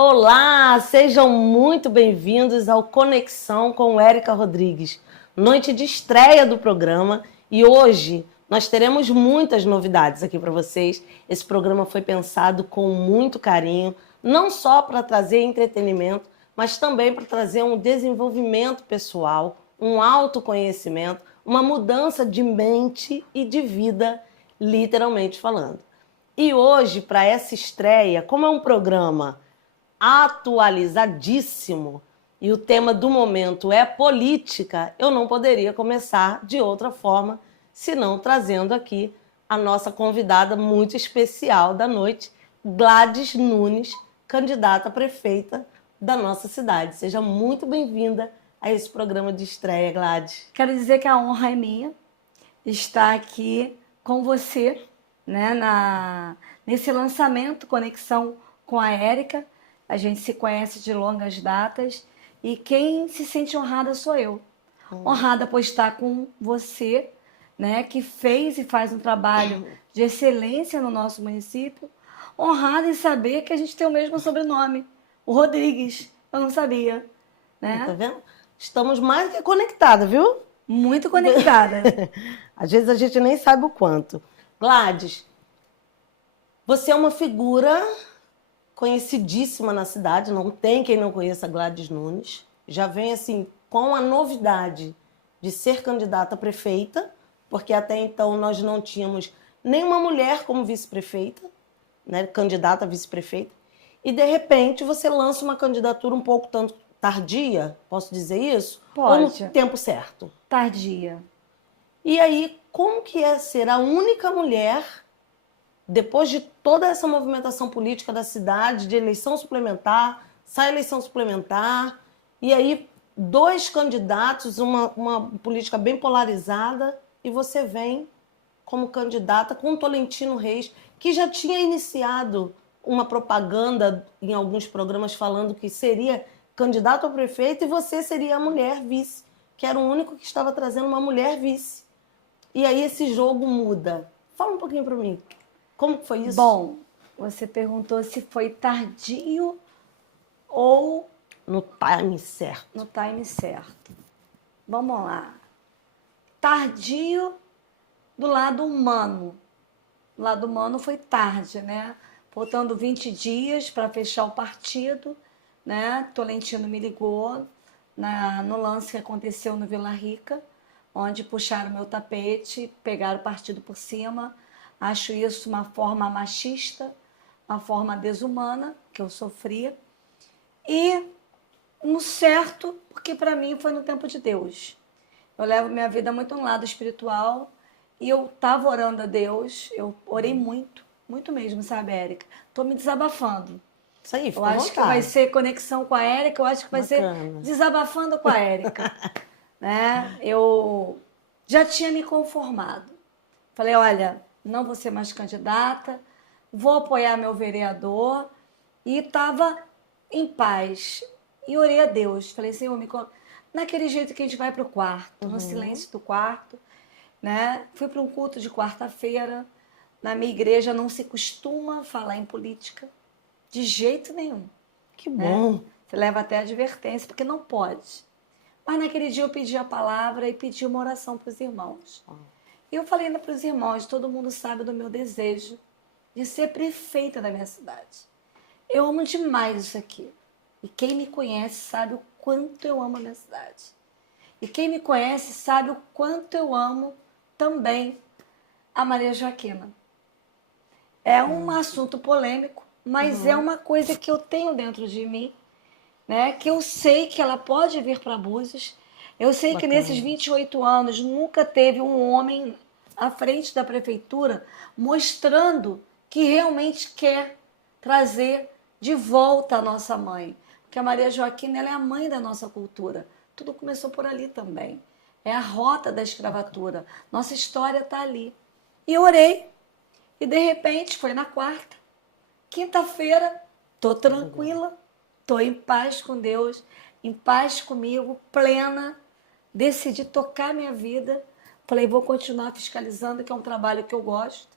Olá, sejam muito bem-vindos ao Conexão com Érica Rodrigues, noite de estreia do programa, e hoje nós teremos muitas novidades aqui para vocês. Esse programa foi pensado com muito carinho, não só para trazer entretenimento, mas também para trazer um desenvolvimento pessoal, um autoconhecimento, uma mudança de mente e de vida, literalmente falando. E hoje, para essa estreia, como é um programa atualizadíssimo e o tema do momento é política, eu não poderia começar de outra forma, senão trazendo aqui a nossa convidada muito especial da noite, Gladys Nunes, candidata a prefeita da nossa cidade. Seja muito bem-vinda a esse programa de estreia, Gladys. Quero dizer que a honra é minha estar aqui com você, né, nesse lançamento Conexão com a Érica. A gente se conhece de longas datas e quem se sente honrada sou eu. Honrada por estar com você, né, que fez e faz um trabalho de excelência no nosso município. Honrada em saber que a gente tem o mesmo sobrenome, o Rodrigues. Eu não sabia, né? Tá vendo? Estamos mais que conectadas, viu? Muito conectada. Às vezes a gente nem sabe o quanto. Gladys, você é uma figura conhecidíssima na cidade, não tem quem não conheça a Gladys Nunes. Já vem assim com a novidade de ser candidata a prefeita, porque até então nós não tínhamos nenhuma mulher como vice-prefeita, né, candidata a vice-prefeita, e de repente você lança uma candidatura um pouco tanto tardia, posso dizer isso? Pode. Ou no tempo certo? Tardia. E aí, como que é ser a única mulher, depois de toda essa movimentação política da cidade, de eleição suplementar, sai eleição suplementar, e aí dois candidatos, uma política bem polarizada, e você vem como candidata com o Tolentino Reis, que já tinha iniciado uma propaganda em alguns programas falando que seria candidato a prefeito e você seria a mulher vice, que era o único que estava trazendo uma mulher vice. E aí esse jogo muda. Fala um pouquinho para mim. Como foi isso? Bom, você perguntou se foi tardio ou no time certo. No time certo. Vamos lá. Tardio do lado humano. Do lado humano foi tarde, né? Faltando 20 dias para fechar o partido, né? Tolentino me ligou no lance que aconteceu no Vila Rica, onde puxaram meu tapete, pegaram o partido por cima. Acho isso uma forma machista, uma forma desumana que eu sofria. E no certo, porque para mim foi no tempo de Deus. Eu levo minha vida muito no lado espiritual e eu estava orando a Deus, eu orei muito, muito mesmo, sabe, Érica? Estou me desabafando. Isso aí, fica eu acho que vai ser conexão com a Érica, eu acho que vai ser desabafando com a Érica. Né? Eu já tinha me conformado. Falei, olha, não vou ser mais candidata, vou apoiar meu vereador e estava em paz. E orei a Deus. Falei, Senhor, naquele jeito que a gente vai para o quarto, no silêncio do quarto, né? Fui para um culto de quarta-feira. Na minha igreja não se costuma falar em política, de jeito nenhum. Que bom. Né? Você leva até advertência, porque não pode. Mas naquele dia eu pedi a palavra e pedi uma oração para os irmãos. E eu falei ainda para os irmãos, todo mundo sabe do meu desejo de ser prefeita da minha cidade. Eu amo demais isso aqui. E quem me conhece sabe o quanto eu amo a minha cidade. E quem me conhece sabe o quanto eu amo também a Maria Joaquina. É um assunto polêmico, mas é uma coisa que eu tenho dentro de mim, né? Que eu sei que ela pode vir para Búzios. Eu sei que nesses 28 anos nunca teve um homem à frente da prefeitura mostrando que realmente quer trazer de volta a nossa mãe. Porque a Maria Joaquina ela é a mãe da nossa cultura. Tudo começou por ali também. É a rota da escravatura. Nossa história está ali. E eu orei. E de repente, foi na quarta. Quinta-feira, estou tranquila. Estou em paz com Deus, em paz comigo, plena. Decidi tocar minha vida. Falei, vou continuar fiscalizando, que é um trabalho que eu gosto.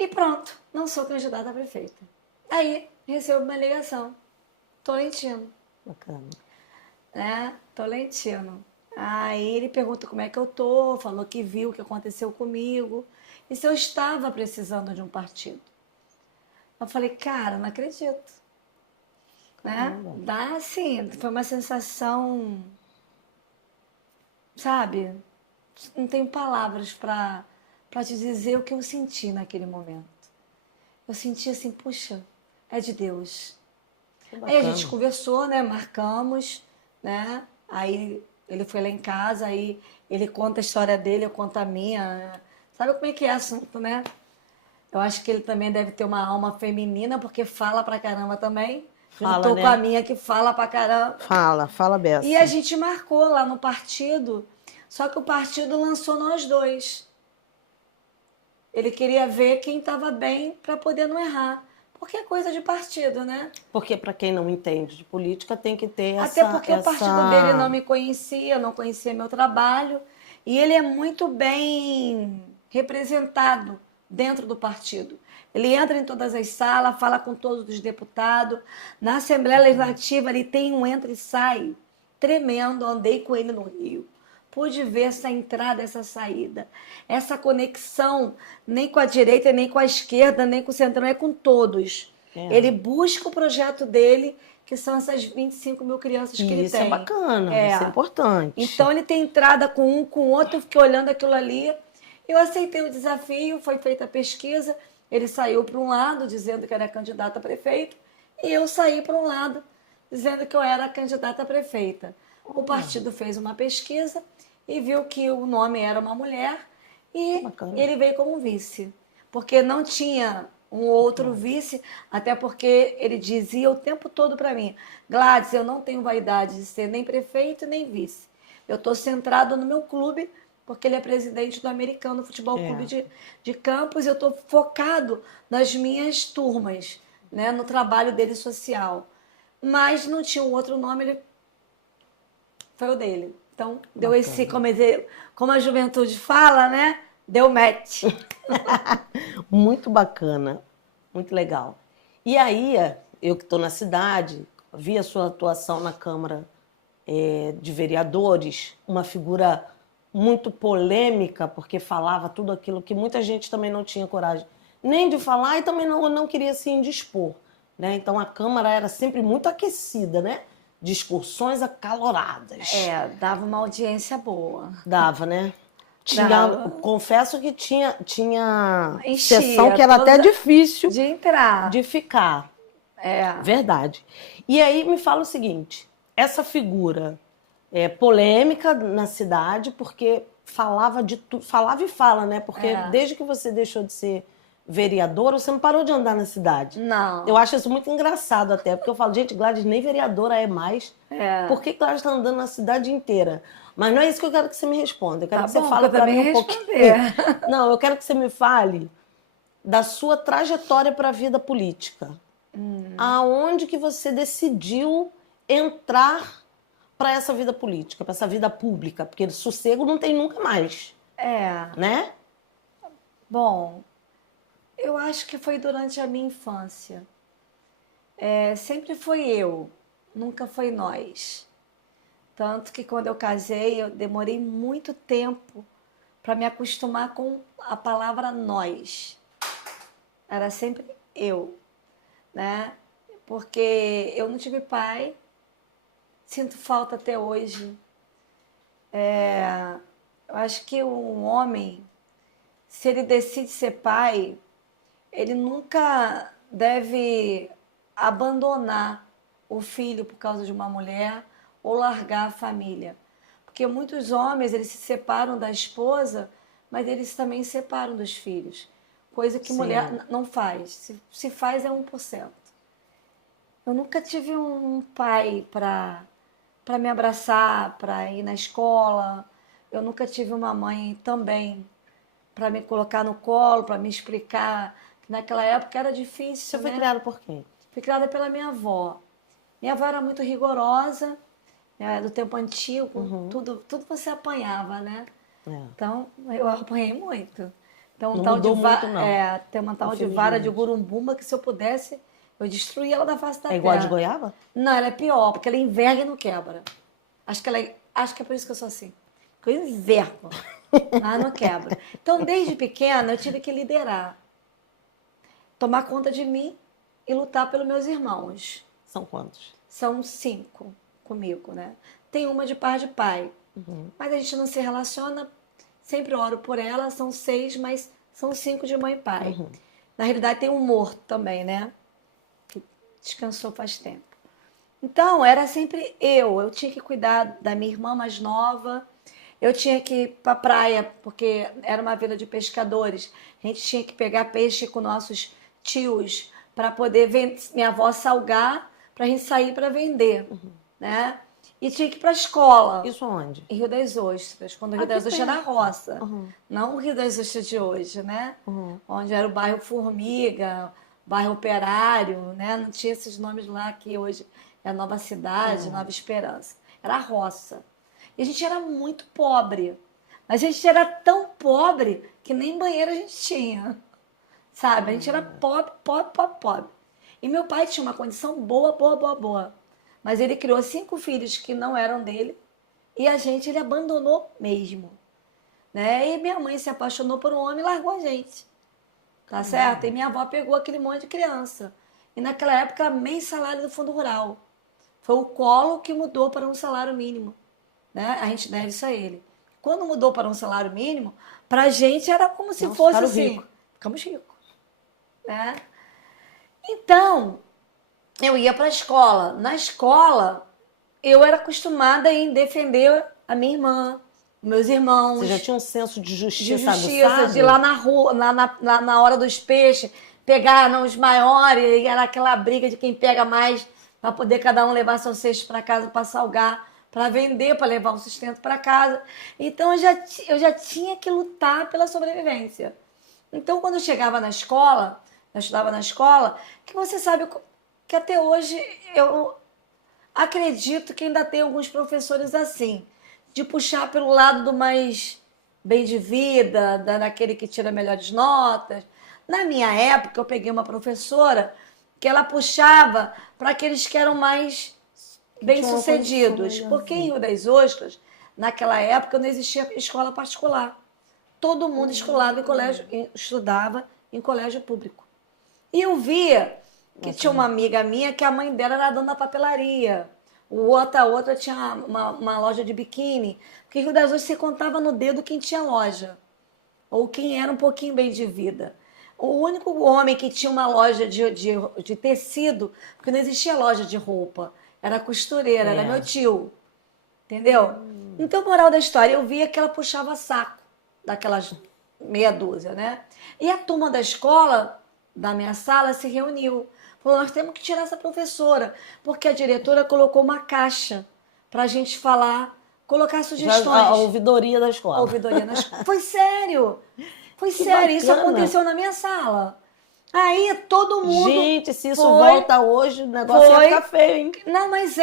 E pronto, não sou candidata a prefeita. Aí, recebo uma ligação. Tolentino, Bacana. né? Tolentino. Aí ele pergunta como é que eu tô, falou que viu o que aconteceu comigo e se eu estava precisando de um partido. Eu falei, cara, não acredito, né? Caramba. Dá assim, foi uma sensação, sabe? Não tenho palavras para te dizer o que eu senti naquele momento. Eu senti assim, puxa, é de Deus. Que Aí a bacana. gente conversou, né? Marcamos, né? Aí ele foi lá em casa, aí ele conta a história dele, eu conto a minha. Sabe como é que é assunto, né? Eu acho que ele também deve ter uma alma feminina, porque fala pra caramba também. Fala, Juntou com a né? minha que fala pra caramba. Fala, E a beça. gente marcou lá no partido, só que o partido lançou nós dois. Ele queria ver quem estava bem para poder não errar. Porque é coisa de partido, né? Porque para quem não entende de política tem que ter Até porque o partido dele não me conhecia, não conhecia meu trabalho. E ele é muito bem representado dentro do partido. Ele entra em todas as salas, fala com todos os deputados. Na Assembleia Legislativa ele tem um entra e sai tremendo. Andei com ele no Rio. Pude ver essa entrada, essa saída, essa conexão, nem com a direita, nem com a esquerda, nem com o centrão, é com todos. É. Ele busca o projeto dele, que são essas 25 mil crianças que ele Isso tem. é bacana, É. isso é importante. Então ele tem entrada com um, com o outro, eu fiquei olhando aquilo ali. Eu aceitei o desafio, foi feita a pesquisa, ele saiu para um lado, dizendo que era candidato a prefeito, e eu saí para um lado, dizendo que eu era candidata a prefeita. O partido fez uma pesquisa e viu que o nome era uma mulher e Bacana. ele veio como vice. Porque não tinha um outro vice, até porque ele dizia o tempo todo para mim, Gladys, eu não tenho vaidade de ser nem prefeito nem vice. Eu estou centrado no meu clube, porque ele é presidente do Americano Futebol Clube de Campos, e eu estou focado nas minhas turmas, né, no trabalho dele social. Mas não tinha um outro nome, ele foi o dele. Então, deu Bacana. esse, como a juventude fala, né? Deu match. Muito bacana, muito legal. E aí, eu que estou na cidade, vi a sua atuação na Câmara de Vereadores, uma figura muito polêmica, porque falava tudo aquilo que muita gente também não tinha coragem nem de falar e também não queria se indispor, né? Então a Câmara era sempre muito aquecida, né? Discussões acaloradas. É, dava uma audiência boa. Dava, né? Dava. Confesso que tinha Enchia, sessão que era até difícil de entrar. de ficar. É. Verdade. E aí me fala o seguinte, essa figura é polêmica na cidade, porque falava de tudo, falava e fala, né? Porque desde que você deixou de ser vereadora, você não parou de andar na cidade. Não. Eu acho isso muito engraçado até, porque eu falo, gente, Gladys nem vereadora é mais. É. Por que Gladys está andando na cidade inteira? Mas não é isso que eu quero que você me responda. Eu quero Tá que você bom, fale eu para também mim um responder. pouquinho. Não, eu quero que você me fale da sua trajetória para a vida política. Aonde que você decidiu entrar para essa vida política, para essa vida pública? Porque sossego não tem nunca mais, É. né? Bom, eu acho que foi durante a minha infância. Sempre foi eu, nunca foi nós. Tanto que quando eu casei, eu demorei muito tempo para me acostumar com a palavra nós. Era sempre eu, né? Porque eu não tive pai, sinto falta até hoje. Eu acho que um homem, se ele decide ser pai, ele nunca deve abandonar o filho por causa de uma mulher ou largar a família. Porque muitos homens, eles se separam da esposa, mas eles também se separam dos filhos. Coisa que mulher não faz. Se faz é 1%. Eu nunca tive um pai para me abraçar, para ir na escola. Eu nunca tive uma mãe também para me colocar no colo, para me explicar. Naquela época era difícil, Você foi né? criada por quem? Fui criada pela minha avó. Minha avó era muito rigorosa, né, do tempo antigo, tudo você apanhava, né? Então, eu apanhei muito. Então, Não mudou muito, não. tem uma tal de vara de gurumbumba que se eu pudesse, Eu destruí ela da face da É igual a de terra. goiaba? Não, ela é pior, porque ela enverga e não quebra. Acho que é por isso que eu sou assim. Porque eu envergo, mas não quebra. Então, desde pequena, eu tive que liderar. Tomar conta de mim e lutar pelos meus irmãos. São quantos? São 5 comigo, né? Tem uma de par de pai. Mas a gente não se relaciona. Sempre oro por ela. São 6, mas são 5 de mãe e pai. Na realidade, tem um morto também, né? Que descansou faz tempo. Então, era sempre eu. Eu tinha que cuidar da minha irmã mais nova. Eu tinha que ir para a praia, porque era uma vila de pescadores. A gente tinha que pegar peixe com nossos tios para poder minha avó salgar, para a gente sair para vender, né? E tinha que ir para a escola. Isso aonde? Em Rio das Ostras, quando o Rio das Ostras era roça. Não o Rio das Ostras de hoje, né? Onde era o bairro Formiga, bairro Operário, né? Não tinha esses nomes lá que hoje é a Nova Cidade, Nova Esperança. Era roça. E a gente era muito pobre. A gente era tão pobre que nem banheiro a gente tinha. Sabe? A gente era pobre, pobre, pobre, pobre. E meu pai tinha uma condição boa, boa, boa, boa. Mas ele criou 5 filhos que não eram dele. E a gente, ele abandonou mesmo. Né? E minha mãe se apaixonou por um homem e largou a gente. Tá certo? E minha avó pegou aquele monte de criança. E naquela época, meio salário do Fundo Rural. Foi o Collor que mudou para um salário mínimo. Né? A gente deve isso a ele. Quando mudou para um salário mínimo, para a gente era como se fosse assim. Rico. Ficamos ricos. Né? Então, eu ia para a escola. Na escola, eu era acostumada em defender a minha irmã, meus irmãos. Você já tinha um senso de justiça, de justiça, de ir lá na rua, na hora dos peixes, pegar os maiores, e era aquela briga de quem pega mais, para poder cada um levar seu cesto para casa para salgar, para vender, para levar um sustento para casa. Então eu já tinha que lutar pela sobrevivência. Então quando eu chegava na escola, eu estudava na escola, que você sabe que até hoje eu acredito que ainda tem alguns professores assim, de puxar pelo lado do mais bem de vida, daquele que tira melhores notas. Na minha época, eu peguei uma professora que ela puxava para aqueles que eram mais bem-sucedidos. Porque em Rio das Ostras, naquela época, não existia escola particular. Todo mundo estudava em colégio público. E eu via que tinha uma amiga minha que a mãe dela era dona da papelaria. A outra tinha uma loja de biquíni. Porque em Rio das Ostras você contava no dedo quem tinha loja. Ou quem era um pouquinho bem de vida. O único homem que tinha uma loja de tecido, porque não existia loja de roupa, era costureira, era meu tio. Entendeu? Então, moral da história, eu via que ela puxava saco daquelas meia dúzia, né? E a turma da escola, da minha sala, se reuniu. Falou, nós temos que tirar essa professora, porque a diretora colocou uma caixa para a gente falar, colocar sugestões. A ouvidoria da escola. A ouvidoria na escola. Foi sério. Foi sério. Isso aconteceu na minha sala. Aí todo mundo... Gente, se isso volta hoje, o negócio ia ficar feio, hein? Não, mas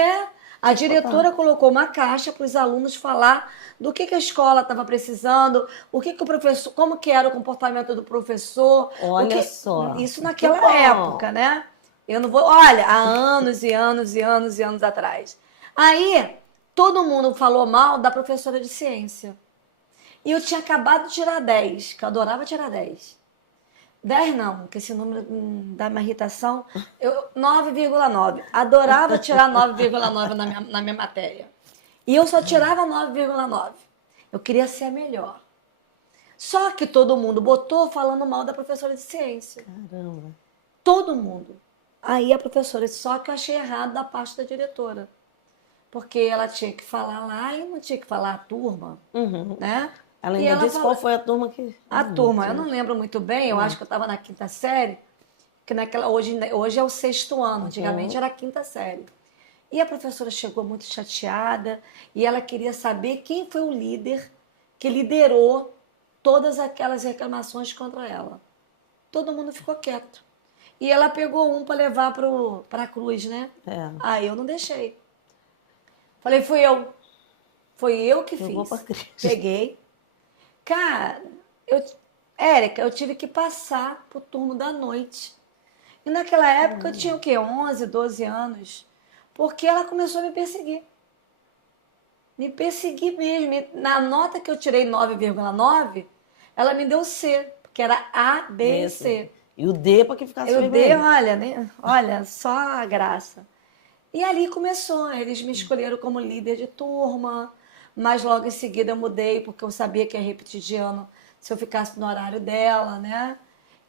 a diretora colocou uma caixa para os alunos falar do que a escola estava precisando, o que o professor, como que era o comportamento do professor. Olha só. Isso naquela época, né? Eu não vou... Olha, há anos e anos e anos e anos atrás. Aí, todo mundo falou mal da professora de ciência. E eu tinha acabado de tirar 10, que eu adorava tirar 10. 10 não, porque esse número dá uma irritação. 9,9. Adorava tirar 9,9 na minha matéria. E eu só tirava 9,9. Eu queria ser a melhor. Só que todo mundo botou falando mal da professora de ciência. Caramba. Todo mundo. Aí a professora, só que eu achei errado da parte da diretora. Porque ela tinha que falar lá e não tinha que falar a turma, né? Ela ainda disse qual foi a turma que... A turma, eu não lembro muito bem, eu acho que eu estava na 5ª série, que hoje é o 6º ano, antigamente era a 5ª série. E a professora chegou muito chateada e ela queria saber quem foi o líder que liderou todas aquelas reclamações contra ela. Todo mundo ficou quieto. E ela pegou um para levar para a cruz, né? Aí eu não deixei. Falei, fui eu. Foi eu que fiz. Vou pra cruz. Peguei. Cara, Érica, eu tive que passar pro turno da noite. E naquela época eu tinha o quê? 11, 12 anos. Porque ela começou a me perseguir. Me perseguir mesmo. Na nota que eu tirei 9,9, ela me deu C, porque era A, B e C. E o D para que ficasse Eu dei, vermelho. olha, né? Olha, só a graça. E ali começou. Eles me escolheram como líder de turma, mas logo em seguida eu mudei, porque eu sabia que ia repetir de ano se eu ficasse no horário dela, né?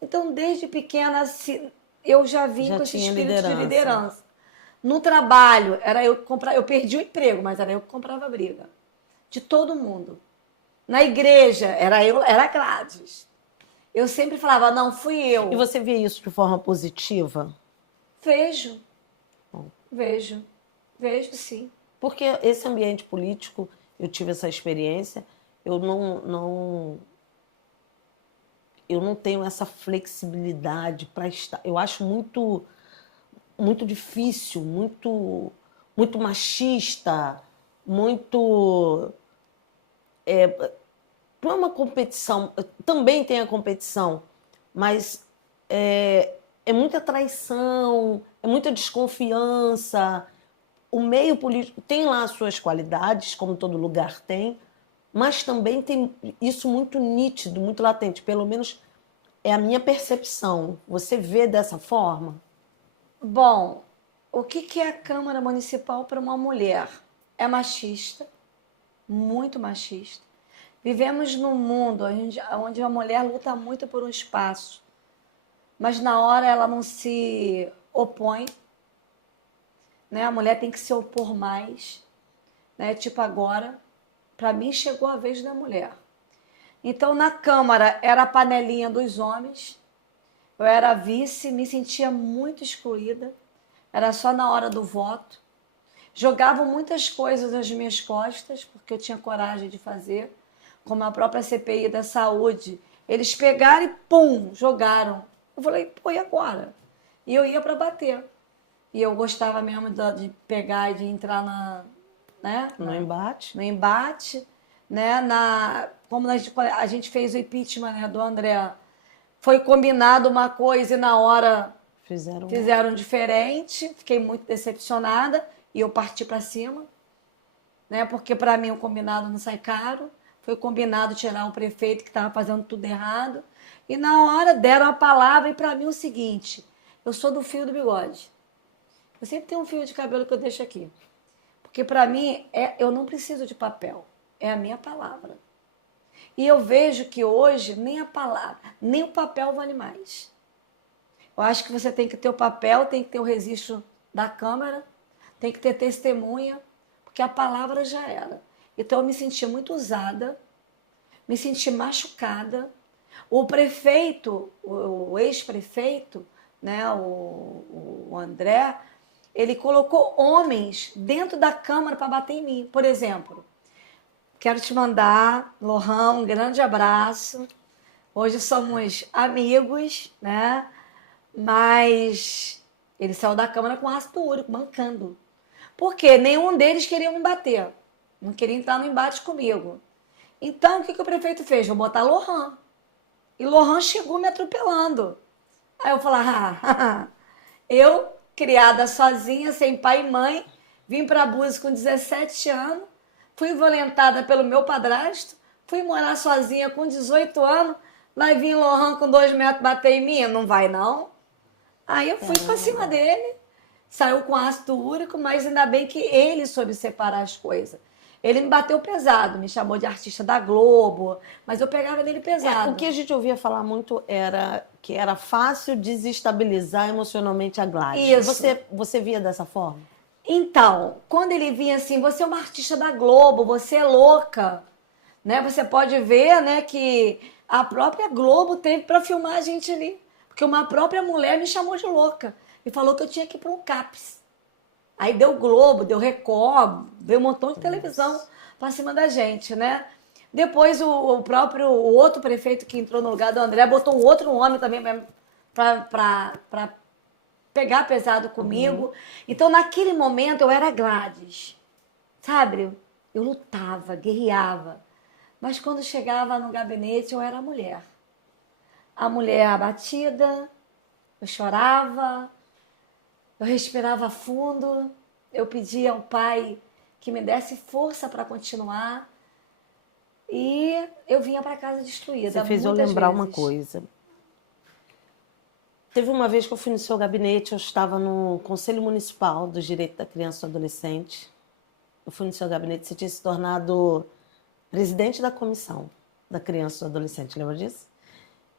Então, desde pequena, eu já vim Já com esse tinha espírito de liderança. liderança. No trabalho, era eu que comprava, eu perdi o emprego, mas era eu que comprava briga. De todo mundo. Na igreja, era a Gladys. Eu sempre falava, não, fui eu. E você vê isso de forma positiva? Vejo, vejo, vejo sim. Porque esse ambiente político, eu tive essa experiência, eu não tenho essa flexibilidade para estar. Eu acho muito difícil, muito machista, muito. Não é uma competição, também tem a competição, mas é muita traição, é muita desconfiança. O meio político tem lá as suas qualidades, como todo lugar tem, mas também tem isso muito nítido, muito latente. Pelo menos é a minha percepção. Você vê dessa forma? Bom, o que é a Câmara Municipal para uma mulher? É machista, muito machista. Vivemos num mundo onde a mulher luta muito por um espaço, mas na hora ela não se opõe, né? A mulher tem que se opor mais, né? Tipo agora, para mim chegou a vez da mulher. Então na Câmara era a panelinha dos homens, eu era vice, me sentia muito excluída, era só na hora do voto. Jogavam muitas coisas nas minhas costas, porque eu tinha coragem de fazer, como a própria CPI da saúde. Eles pegaram e pum, jogaram. Eu falei, pô, e agora? E eu ia para bater. E eu gostava mesmo de pegar e de entrar No embate? no embate, né? Como a gente fez o impeachment, né, do André, foi combinado uma coisa e na hora fizeram diferente. Fiquei muito decepcionada e eu parti para cima, né? Porque para mim o combinado não sai caro. Foi combinado tirar o prefeito que estava fazendo tudo errado. E na hora deram a palavra e para mim o seguinte, eu sou do fio do bigode. Eu sempre tenho um fio de cabelo que eu deixo aqui. Porque para mim, eu não preciso de papel. É a minha palavra. E eu vejo que hoje nem a palavra, nem o papel vale mais. Eu acho que você tem que ter o papel, tem que ter o registro da Câmara, tem que ter testemunha, porque a palavra já era. Então eu me senti muito usada, me senti machucada. O prefeito, o ex-prefeito, né, o André, ele colocou homens dentro da Câmara para bater em mim. Por exemplo, quero te mandar, Lohan, um grande abraço. Hoje somos amigos, né? Mas ele saiu da Câmara com ácido úrico, mancando. Por quê? Nenhum deles queria me bater. Não queria entrar no embate comigo. Então, o que o prefeito fez? Vou botar Lohan. E Lohan chegou me atropelando. Aí eu falei, eu, criada sozinha, sem pai e mãe, vim para Búzios com 17 anos, fui violentada pelo meu padrasto, fui morar sozinha com 18 anos, vai vir Lohan com 2 metros bater em mim? Não vai, não. Aí eu fui para cima dele, saiu com ácido úrico, mas ainda bem que ele soube separar as coisas. Ele me bateu pesado, me chamou de artista da Globo, mas eu pegava nele pesado. O que a gente ouvia falar muito era que era fácil desestabilizar emocionalmente a Gladys. Isso. Você via dessa forma? Então, quando ele vinha assim, você é uma artista da Globo, você é louca, né? Você pode ver, né, que a própria Globo teve para filmar a gente ali, porque uma própria mulher me chamou de louca e falou que eu tinha que ir para um CAPS. Aí deu Globo, deu Record, deu um montão de televisão para cima da gente, né? Depois o outro prefeito que entrou no lugar do André botou um outro homem também para pegar pesado comigo. Então, naquele momento, eu era Gladys, sabe? Eu lutava, guerreava. Mas quando chegava no gabinete, eu era a mulher. A mulher abatida, Eu chorava, eu respirava fundo, eu pedia ao Pai que me desse força para continuar. E eu vinha para casa destruída. Você fez eu muitas lembrar vezes. uma coisa. Teve uma vez que eu fui no seu gabinete, eu estava no Conselho Municipal dos Direitos da Criança e do Adolescente. Eu fui no seu gabinete, você tinha se tornado presidente da comissão da criança e do adolescente, lembra disso?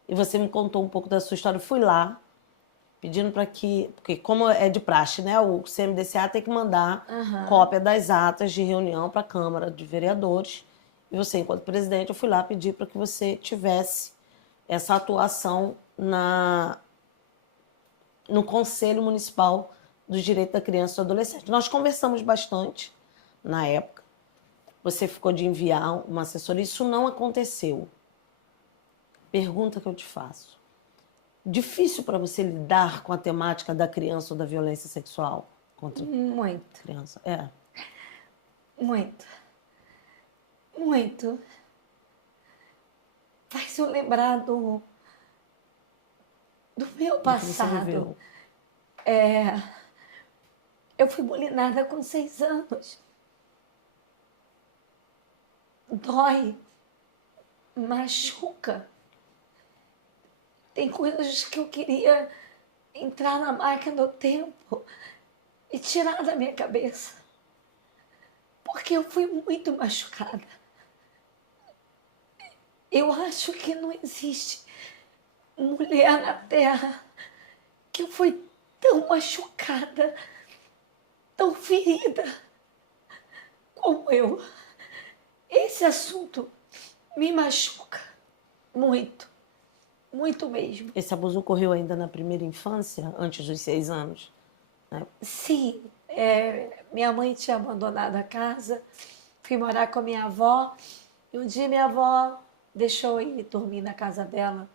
E você me contou um pouco da sua história. Eu fui lá, pedindo para que... Porque como é de praxe, né? O CMDCA tem que mandar cópia das atas de reunião para a Câmara de Vereadores. E você, enquanto presidente, eu fui lá pedir para que você tivesse essa atuação no Conselho Municipal dos Direitos da Criança e do Adolescente. Nós conversamos bastante na época. Você ficou de enviar uma assessoria. Isso não aconteceu. Pergunta que eu te faço. Difícil para você lidar com a temática da criança ou da violência sexual contra Muito, a criança? É. muito, muito. Faz eu lembrar do meu Do que você passado. viveu. Eu fui bulinada com 6 anos. Dói, machuca. Tem coisas que eu queria entrar na máquina do tempo e tirar da minha cabeça. Porque eu fui muito machucada. Eu acho que não existe mulher na Terra que foi tão machucada, tão ferida como eu. Esse assunto me machuca muito, muito mesmo. Esse abuso ocorreu ainda na primeira infância, antes dos 6 anos? Né? Sim, minha mãe tinha abandonado a casa, fui morar com a minha avó, e um dia minha avó deixou eu ir dormir na casa dela.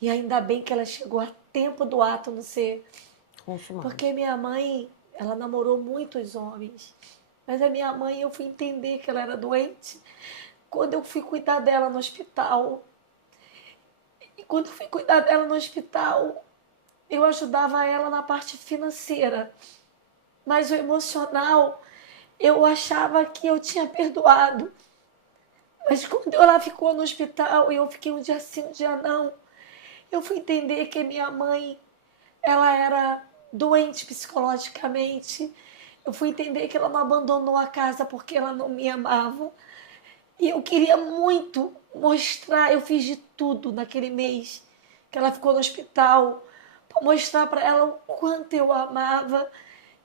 E ainda bem que ela chegou a tempo do ato não ser... Consumado. Porque minha mãe, ela namorou muitos homens. Mas a minha mãe, eu fui entender que ela era doente quando eu fui cuidar dela no hospital. E quando eu fui cuidar dela no hospital, eu ajudava ela na parte financeira. Mas o emocional, eu achava que eu tinha perdoado. Mas quando ela ficou no hospital e eu fiquei um dia sim, um dia não, eu fui entender que minha mãe, ela era doente psicologicamente. Eu fui entender que ela não abandonou a casa porque ela não me amava. E eu queria muito mostrar, eu fiz de tudo naquele mês que ela ficou no hospital, para mostrar para ela o quanto eu amava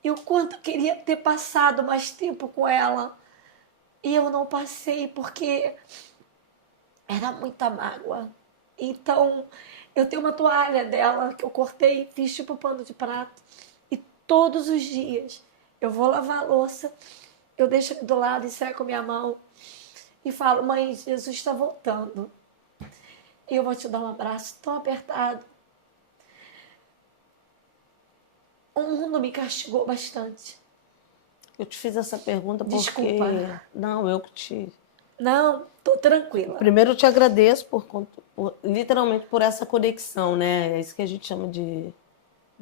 e o quanto eu queria ter passado mais tempo com ela. E eu não passei porque era muita mágoa. Então, eu tenho uma toalha dela que eu cortei, fiz tipo pano de prato. E todos os dias eu vou lavar a louça, eu deixo ele do lado e seco minha mão. E falo, mãe, Jesus está voltando. E eu vou te dar um abraço tão apertado. O mundo me castigou bastante. Eu te fiz essa pergunta porque... Desculpa. Não, eu que te... Não, tô tranquila. Primeiro eu te agradeço literalmente por essa conexão, né? É isso que a gente chama de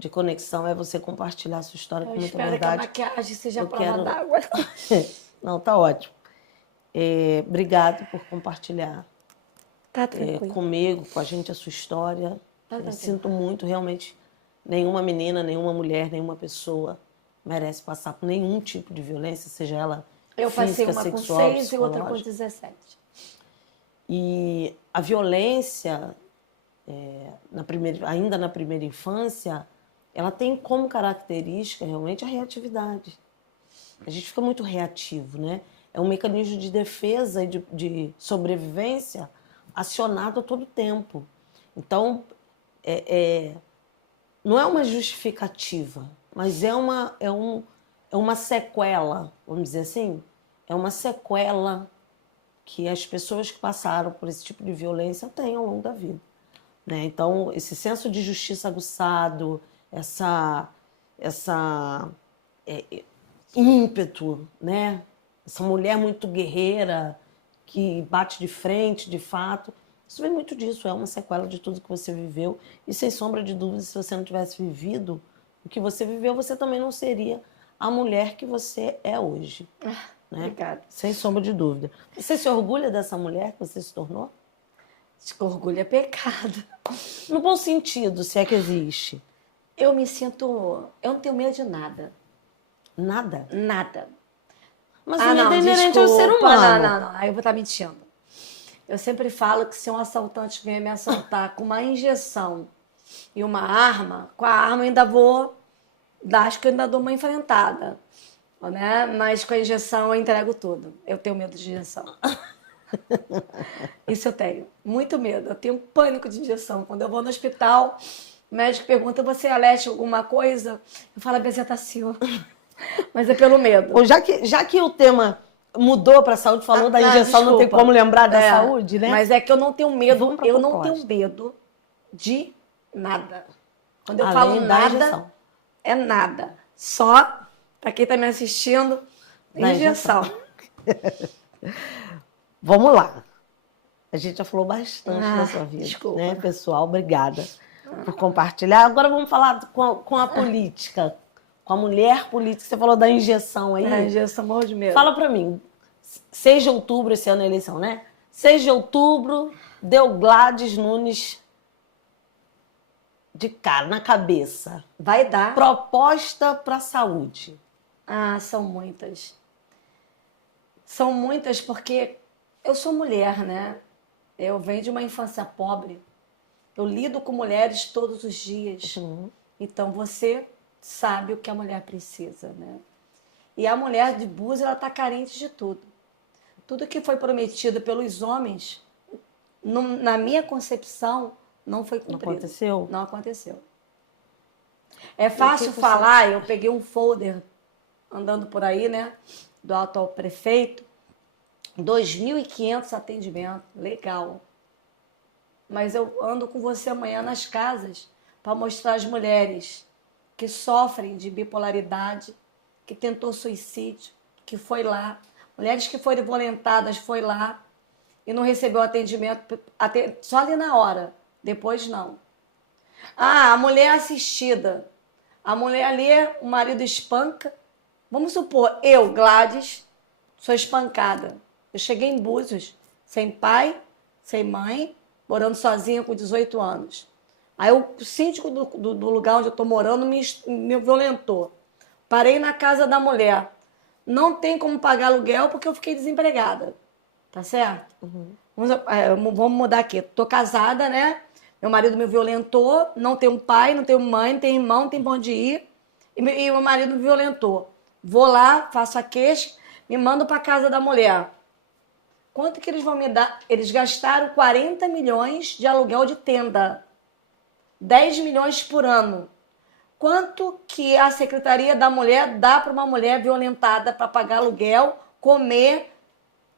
conexão, é você compartilhar a sua história com Eu muita espero verdade. que a maquiagem seja prova quero- d'água. Não, tá ótimo. Obrigado por compartilhar Tá tranquilo. comigo, com a gente, a sua história. Tá tranquilo. Sinto muito, realmente, nenhuma menina, nenhuma mulher, nenhuma pessoa merece passar por nenhum tipo de violência, seja ela Eu passei física, uma com sexual, 6 e outra com psicológica. 17. E a violência, ainda na primeira infância, ela tem como característica realmente a reatividade. A gente fica muito reativo, né? É um mecanismo de defesa e de sobrevivência acionado a todo tempo. Então, não é uma justificativa, mas é uma sequela, vamos dizer assim, é uma sequela que as pessoas que passaram por esse tipo de violência têm ao longo da vida. Né? Então, esse senso de justiça aguçado, ímpeto, né? Essa mulher muito guerreira, que bate de frente, de fato, Isso vem muito disso, é uma sequela de tudo que você viveu. E sem sombra de dúvida, se você não tivesse vivido o que você viveu, você também não seria a mulher que você é hoje. Né? Obrigada. Sem sombra de dúvida. Você se orgulha dessa mulher que você se tornou? Acho que orgulho é pecado. No bom sentido, se é que existe. Eu me sinto... Eu não tenho medo de nada. Nada. Nada. Mas o medo é inerente ao ser humano. Não. Aí eu vou estar mentindo. Eu sempre falo que se um assaltante vier me assaltar com uma injeção e uma arma, com a arma eu ainda vou... Acho que eu ainda dou uma enfrentada. Né? Mas com a injeção eu entrego tudo. Eu tenho medo de injeção. Isso eu tenho. Muito medo. Eu tenho pânico de injeção. Quando eu vou no hospital, o médico pergunta, você é alérgico a alguma coisa? Eu falo, bezetacil. Mas é pelo medo. Ou já que o tema mudou para a saúde, falou da injeção, não tem como lembrar da saúde, né? Mas é que eu não tenho medo, eu não tenho medo de nada. Quando eu falo nada, é nada. Só, para quem está me assistindo, injeção. Vamos lá. A gente já falou bastante da sua vida. Desculpa. Né, pessoal? Obrigada por compartilhar. Agora vamos falar com a política, com a mulher política. Você falou da injeção aí. A injeção, morro de medo. Fala pra mim. 6 de outubro, esse ano é a eleição, né? 6 de outubro, deu Gladys Nunes de cara, na cabeça. Vai dar. Proposta pra saúde. São muitas. São muitas porque eu sou mulher, né? Eu venho de uma infância pobre. Eu lido com mulheres todos os dias. Então você sabe o que a mulher precisa, né? E a mulher de Búzios, ela está carente de tudo. Tudo que foi prometido pelos homens, na minha concepção, não foi cumprido. Não aconteceu? Não aconteceu. É fácil falar, eu peguei um folder andando por aí, né? Do atual prefeito, 2.500 atendimentos, legal. Mas eu ando com você amanhã nas casas para mostrar às mulheres que sofrem de bipolaridade, que tentou suicídio, que foi lá, mulheres que foram violentadas, foi lá e não recebeu atendimento só ali na hora, depois não. A mulher assistida, a mulher ali, o marido espanca. Vamos supor, eu, Gladys, sou espancada. Eu cheguei em Búzios, sem pai, sem mãe, morando sozinha com 18 anos. Aí o síndico do lugar onde eu estou morando me violentou. Parei na casa da mulher. Não tem como pagar aluguel porque eu fiquei desempregada. Tá certo? Vamos mudar aqui. Estou casada, né? Meu marido me violentou. Não tenho pai, não tenho mãe, não tenho irmão, não tenho pra onde ir. E meu marido me violentou. Vou lá, faço a queixa, me mando para casa da mulher. Quanto que eles vão me dar? Eles gastaram 40 milhões de aluguel de tenda. 10 milhões por ano. Quanto que a Secretaria da Mulher dá para uma mulher violentada para pagar aluguel, comer?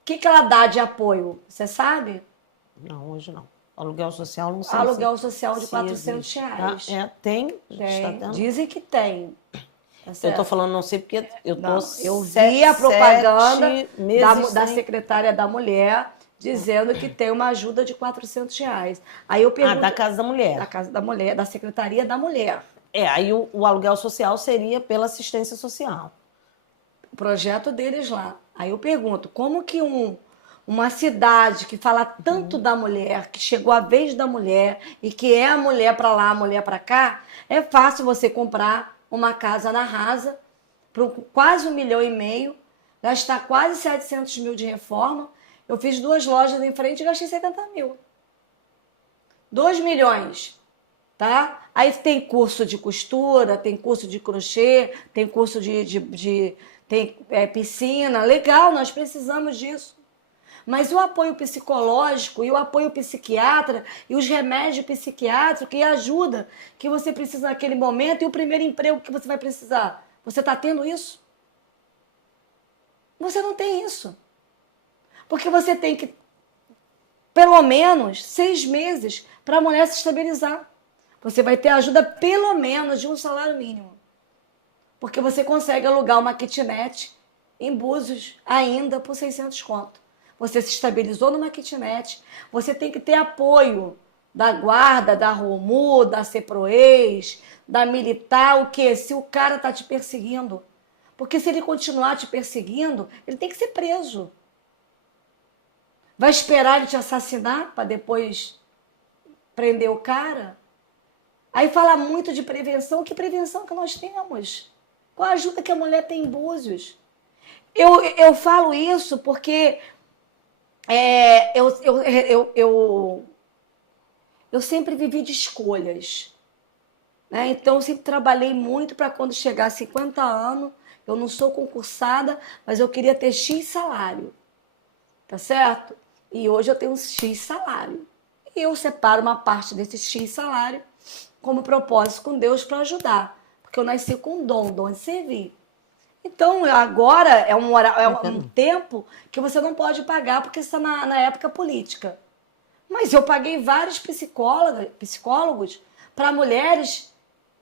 O que ela dá de apoio? Você sabe? Não, hoje não. Aluguel social não sei. Aluguel social de R$400. Tem? Dizem que tem. Eu estou falando não sei porque eu vi a propaganda da secretária da Mulher dizendo que tem uma ajuda de R$400. Aí eu pergunto, da Casa da Mulher. Da Casa da Mulher, da Secretaria da Mulher. Aí o aluguel social seria pela assistência social. O projeto deles lá. Aí eu pergunto, como que uma cidade que fala tanto da mulher, que chegou a vez da mulher e que é a mulher para lá, a mulher para cá, é fácil você comprar uma casa na Rasa por quase 1,5 milhão, gastar quase 700 mil de reforma. Eu fiz 2 lojas em frente e gastei 70 mil. 2 milhões, tá? Aí tem curso de costura, tem curso de crochê, tem curso tem piscina. Legal, nós precisamos disso. Mas o apoio psicológico e o apoio psiquiatra e os remédios psiquiátricos e a ajuda que você precisa naquele momento e o primeiro emprego que você vai precisar. Você está tendo isso? Você não tem isso. Porque você tem que, pelo menos, 6 meses para a mulher se estabilizar. Você vai ter ajuda pelo menos de um salário mínimo. Porque você consegue alugar uma kitnet em Búzios ainda por 600 conto. você se estabilizou numa kitnet, você tem que ter apoio da guarda, da Romu, da Ceproex, da militar, o quê? Se o cara tá te perseguindo. Porque se ele continuar te perseguindo, ele tem que ser preso. Vai esperar ele te assassinar para depois prender o cara? Aí fala muito de prevenção. Que prevenção que nós temos? Qual a ajuda que a mulher tem em Búzios? Eu falo isso porque eu sempre vivi de escolhas, né? Então, eu sempre trabalhei muito para quando chegar a 50 anos, eu não sou concursada, mas eu queria ter X salário, tá certo? E hoje eu tenho um X salário. E eu separo uma parte desse X salário como propósito com Deus para ajudar. Porque eu nasci com um dom de servir. Então, agora é um tempo que você não pode pagar porque está na época política. Mas eu paguei vários psicólogos para mulheres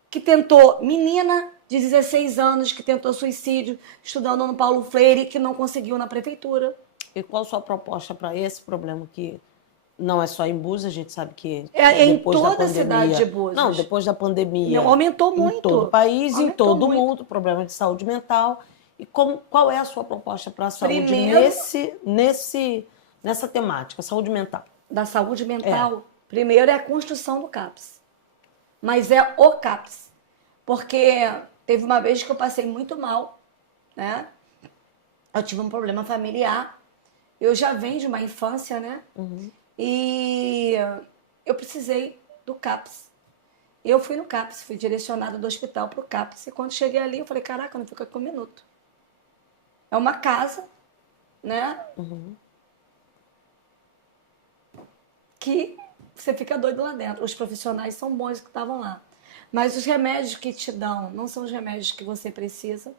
que tentou, menina de 16 anos, que tentou suicídio, estudando no Paulo Freire, que não conseguiu na prefeitura. E qual a sua proposta para esse problema que não é só em Búzios, a gente sabe que Em depois da toda a pandemia, cidade de Búzios. Não, depois da pandemia, aumentou muito. Em todo o país, Aumentou em todo o muito. mundo, problema de saúde mental. E qual é a sua proposta para a saúde Primeiro, nessa temática, saúde mental? Da saúde mental, primeiro é a construção do CAPS. Mas é o CAPS. Porque teve uma vez que eu passei muito mal, né? Eu tive um problema familiar. Eu já venho de uma infância, né? Uhum. E eu precisei do CAPS. Eu fui no CAPS, fui direcionada do hospital para o CAPS. E quando cheguei ali, eu falei, caraca, não fica aqui um minuto. É uma casa, né? Uhum. Que você fica doido lá dentro. Os profissionais são bons que estavam lá. Mas os remédios que te dão não são os remédios que você precisa,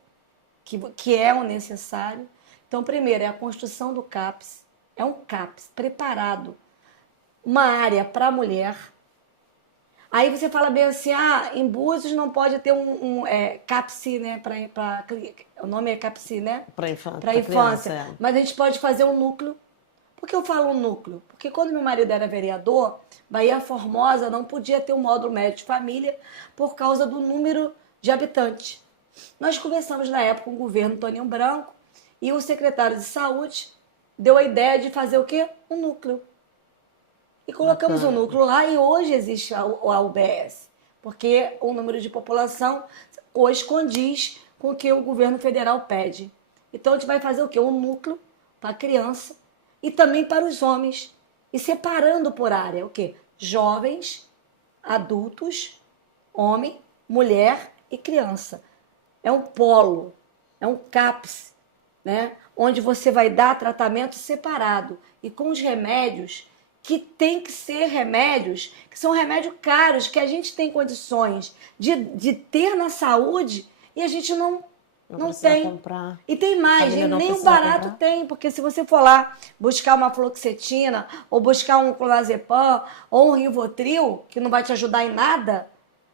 que é o necessário. Então, primeiro, é a construção do CAPS. É um CAPS preparado. Uma área para a mulher. Aí você fala bem assim, em Búzios não pode ter CAPSI, né? O nome é CAPSI, né? Para infância. Para infância. Criança, Mas a gente pode fazer um núcleo. Por que eu falo um núcleo? Porque quando meu marido era vereador, Bahia Formosa não podia ter um módulo médico de família por causa do número de habitantes. Nós conversamos na época com o governo Toninho Branco e o secretário de saúde deu a ideia de fazer o quê? Um núcleo. E colocamos o núcleo lá e hoje existe a UBS, porque o número de população hoje condiz com o que o governo federal pede. Então a gente vai fazer o quê? Um núcleo para a criança e também para os homens. E separando por área, o quê? Jovens, adultos, homem, mulher e criança. É um polo, é um CAPS, né? Onde você vai dar tratamento separado e com os remédios que tem que ser remédios, que são remédios caros, que a gente tem condições de ter na saúde e a gente não tem. Comprar. E tem mais, e nem o barato tem, porque se você for lá buscar uma fluoxetina, ou buscar um clonazepam, ou um Rivotril, que não vai te ajudar em nada,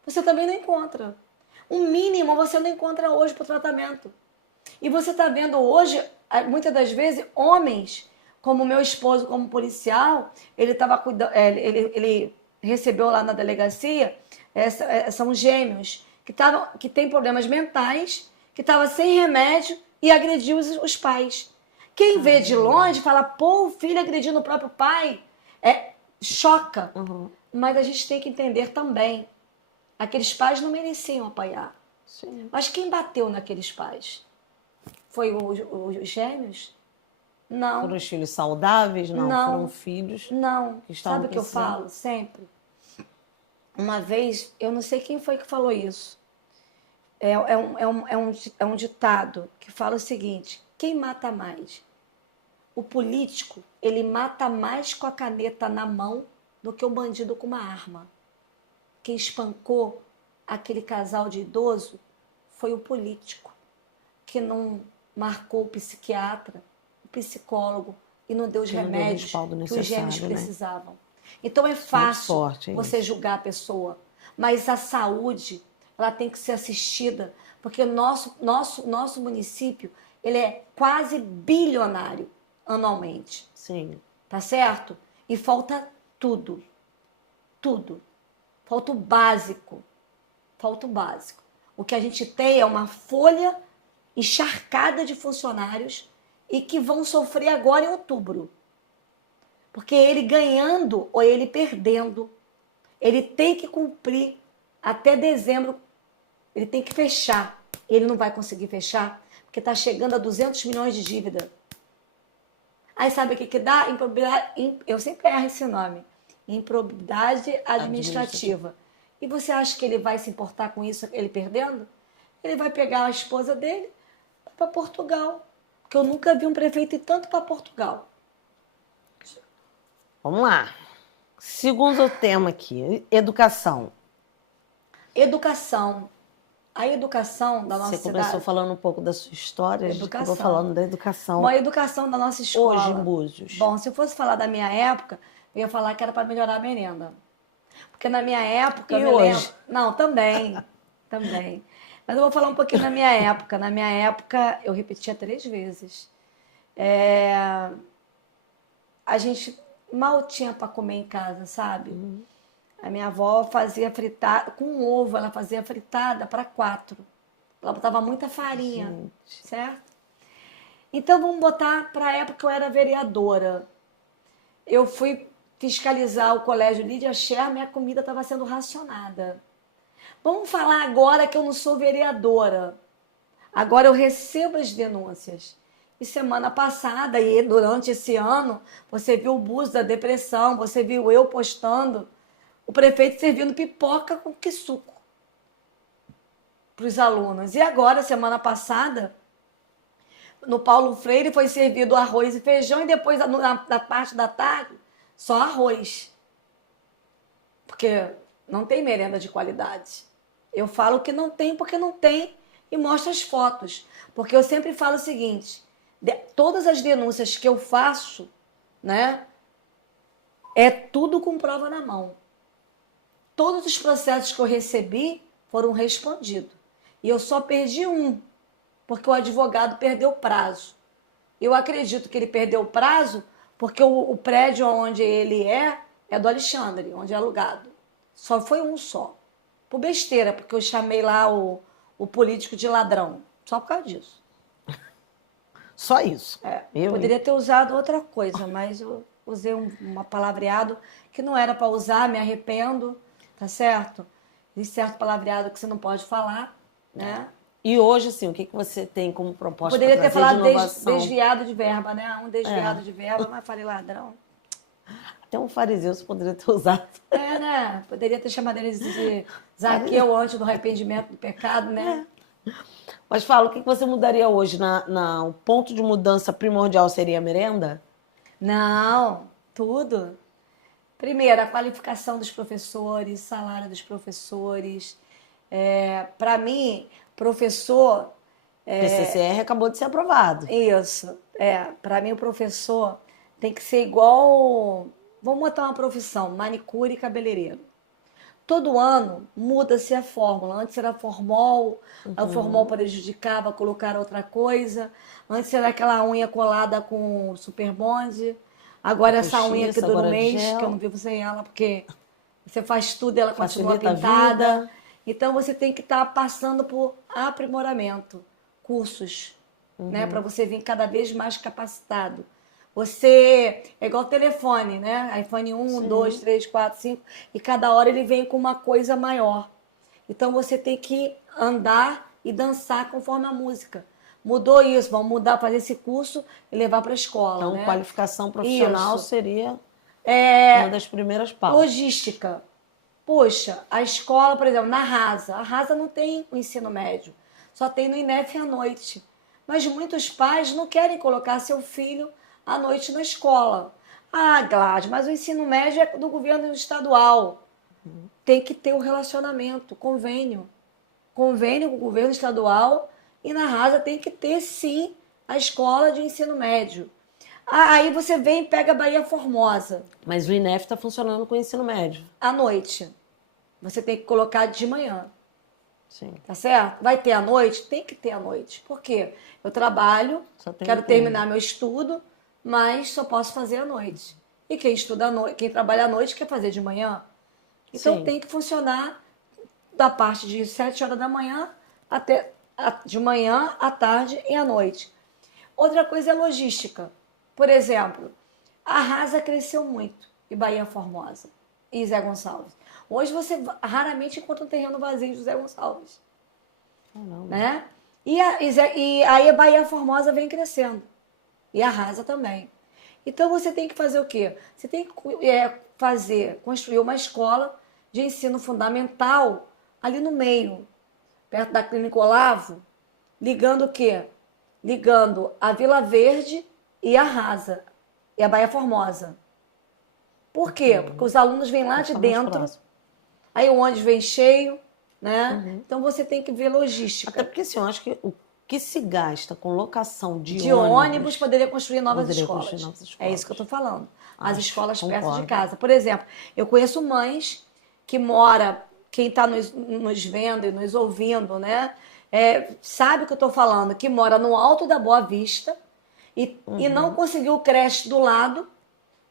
você também não encontra. O mínimo você não encontra hoje para o tratamento. E você está vendo hoje, muitas das vezes, homens, como meu esposo, como policial, ele estava cuidando, ele recebeu lá na delegacia, são gêmeos, que têm problemas mentais, que estava sem remédio e agrediu os pais. Quem vê de longe fala, pô, o filho agredindo o próprio pai, choca. Uhum. Mas a gente tem que entender também, aqueles pais não mereciam apanhar. Sim. Mas quem bateu naqueles pais? Foi os gêmeos? Não. Foram os filhos saudáveis? Não. Foram filhos Não. que estavam Sabe o que eu falo sempre? Uma vez, eu não sei quem foi que falou isso. É um ditado que fala o seguinte: quem mata mais? O político, ele mata mais com a caneta na mão do que o bandido com uma arma. Quem espancou aquele casal de idoso foi o político, que não marcou o psiquiatra, o psicólogo e não deu os remédios que os gêmeos precisavam. Então é fácil você julgar a pessoa, mas a saúde, ela tem que ser assistida, porque o nosso município, ele é quase bilionário. anualmente. Sim. Tá certo? E falta tudo. Tudo. Falta o básico. Falta o básico. O que a gente tem é uma folha encharcada de funcionários e que vão sofrer agora em outubro. Porque ele ganhando ou ele perdendo, ele tem que cumprir até dezembro, ele tem que fechar. Ele não vai conseguir fechar, porque está chegando a 200 milhões de dívida. Aí sabe o que que dá? Eu sempre erro esse nome. Improbidade administrativa. E você acha que ele vai se importar com isso, ele perdendo? Ele vai pegar a esposa dele para Portugal. Porque eu nunca vi um prefeito ir tanto para Portugal. Vamos lá. Segundo tema aqui, educação. Educação. A educação da nossa Você começou cidade... falando um pouco da sua história, a gente Educação. acabou falando da educação. Bom, a educação da nossa escola... Hoje em Búzios. Bom, se eu fosse falar da minha época, eu ia falar que era para melhorar a merenda. Porque na minha época... E eu me hoje? lembro... Não, também. Também. Mas eu vou falar um pouquinho da minha época. Na minha época, eu repetia 3 vezes. A gente mal tinha para comer em casa, sabe? A minha avó fazia fritada, com ovo, ela fazia fritada para 4. Ela botava muita farinha, certo? Então vamos botar para a época que eu era vereadora. Eu fui fiscalizar o colégio Lídia Scher, minha comida estava sendo racionada. Vamos falar agora que eu não sou vereadora. Agora eu recebo as denúncias. E semana passada, e durante esse ano, você viu o bus da depressão, você viu eu postando o prefeito servindo pipoca com que suco para os alunos. E agora, semana passada, no Paulo Freire foi servido arroz e feijão e depois, na parte da tarde, só arroz. Porque não tem merenda de qualidade. Eu falo que não tem porque não tem e mostro as fotos. Porque eu sempre falo o seguinte, todas as denúncias que eu faço, né, é tudo com prova na mão. Todos os processos que eu recebi foram respondidos. E eu só perdi um, porque o advogado perdeu o prazo. Eu acredito que ele perdeu o prazo porque o prédio onde ele é do Alexandre, onde é alugado. Só foi um só. Por besteira, porque eu chamei lá o político de ladrão. Só por causa disso. Só isso. Poderia ter usado outra coisa, mas eu usei um palavreado que não era para usar, me arrependo, tá certo? E certo palavreado que você não pode falar, né? E hoje, assim, o que você tem como proposta Poderia para ter trazer de falado inovação? desviado de verba, né? Um desviado de verba, mas falei ladrão. Até um fariseu você poderia ter usado. Né? Poderia ter chamado eles de Zaqueu antes do arrependimento do pecado, né? Mas fala, o que você mudaria hoje? O ponto de mudança primordial seria a merenda? Não, tudo. Primeiro, a qualificação dos professores, salário dos professores. Para mim, professor... PCCR acabou de ser aprovado. Isso. Para mim, o professor tem que ser igual... Vamos botar uma profissão, manicure e cabeleireiro. Todo ano muda-se a fórmula. Antes era formol, a formol prejudicava, colocar outra coisa. Antes era aquela unha colada com super bond. Agora essa unha aqui do mês, que eu não vivo sem ela, porque você faz tudo e ela continua pintada. Então você tem que estar passando por aprimoramento, cursos, né, para você vir cada vez mais capacitado. Você é igual telefone, né? iPhone 1, 2, 3, 4, 5, e cada hora ele vem com uma coisa maior. Então você tem que andar e dançar conforme a música. Mudou isso, vamos mudar, fazer esse curso e levar para a escola. Então, né? qualificação profissional seria uma das primeiras pautas. Logística. Poxa, a escola, por exemplo, na Rasa. A Rasa não tem o ensino médio, só tem no INEF à noite. Mas muitos pais não querem colocar seu filho à noite na escola. Ah, Gladys, mas o ensino médio é do governo estadual. Tem que ter um relacionamento, convênio. Convênio com o governo estadual e na Rasa tem que ter, sim, a escola de ensino médio. Aí você vem e pega a Bahia Formosa. Mas o INEF está funcionando com o ensino médio. À noite. Você tem que colocar de manhã. Sim. Tá certo? Vai ter à noite? Tem que ter à noite. Por quê? Eu trabalho, quero terminar meu estudo, mas só posso fazer à noite. E quem estuda à noite, quem trabalha à noite quer fazer de manhã. Então Sim. tem que funcionar da parte de 7 horas da manhã até de manhã, à tarde e à noite. Outra coisa é logística. Por exemplo, a Rasa cresceu muito, e Bahia Formosa, e Zé Gonçalves. Hoje você raramente encontra um terreno vazio de Zé Gonçalves. Né? E aí a Bahia Formosa vem crescendo. E a Rasa também. Então você tem que fazer o quê? Você tem que construir uma escola de ensino fundamental ali no meio, perto da Clínica Olavo, ligando o quê? Ligando a Vila Verde e a Rasa, e a Bahia Formosa. Por quê? Porque os alunos vêm lá de dentro, aí o ônibus vem cheio, né? Então você tem que ver logística. Até porque assim, eu acho que o que se gasta com locação de ônibus poderia construir novas escolas. É isso que eu estou falando. As escolas perto de casa. Por exemplo, eu conheço mães que moram, quem está nos vendo e nos ouvindo, né? Sabe o que eu estou falando, que mora no alto da Boa Vista e não conseguiu o creche do lado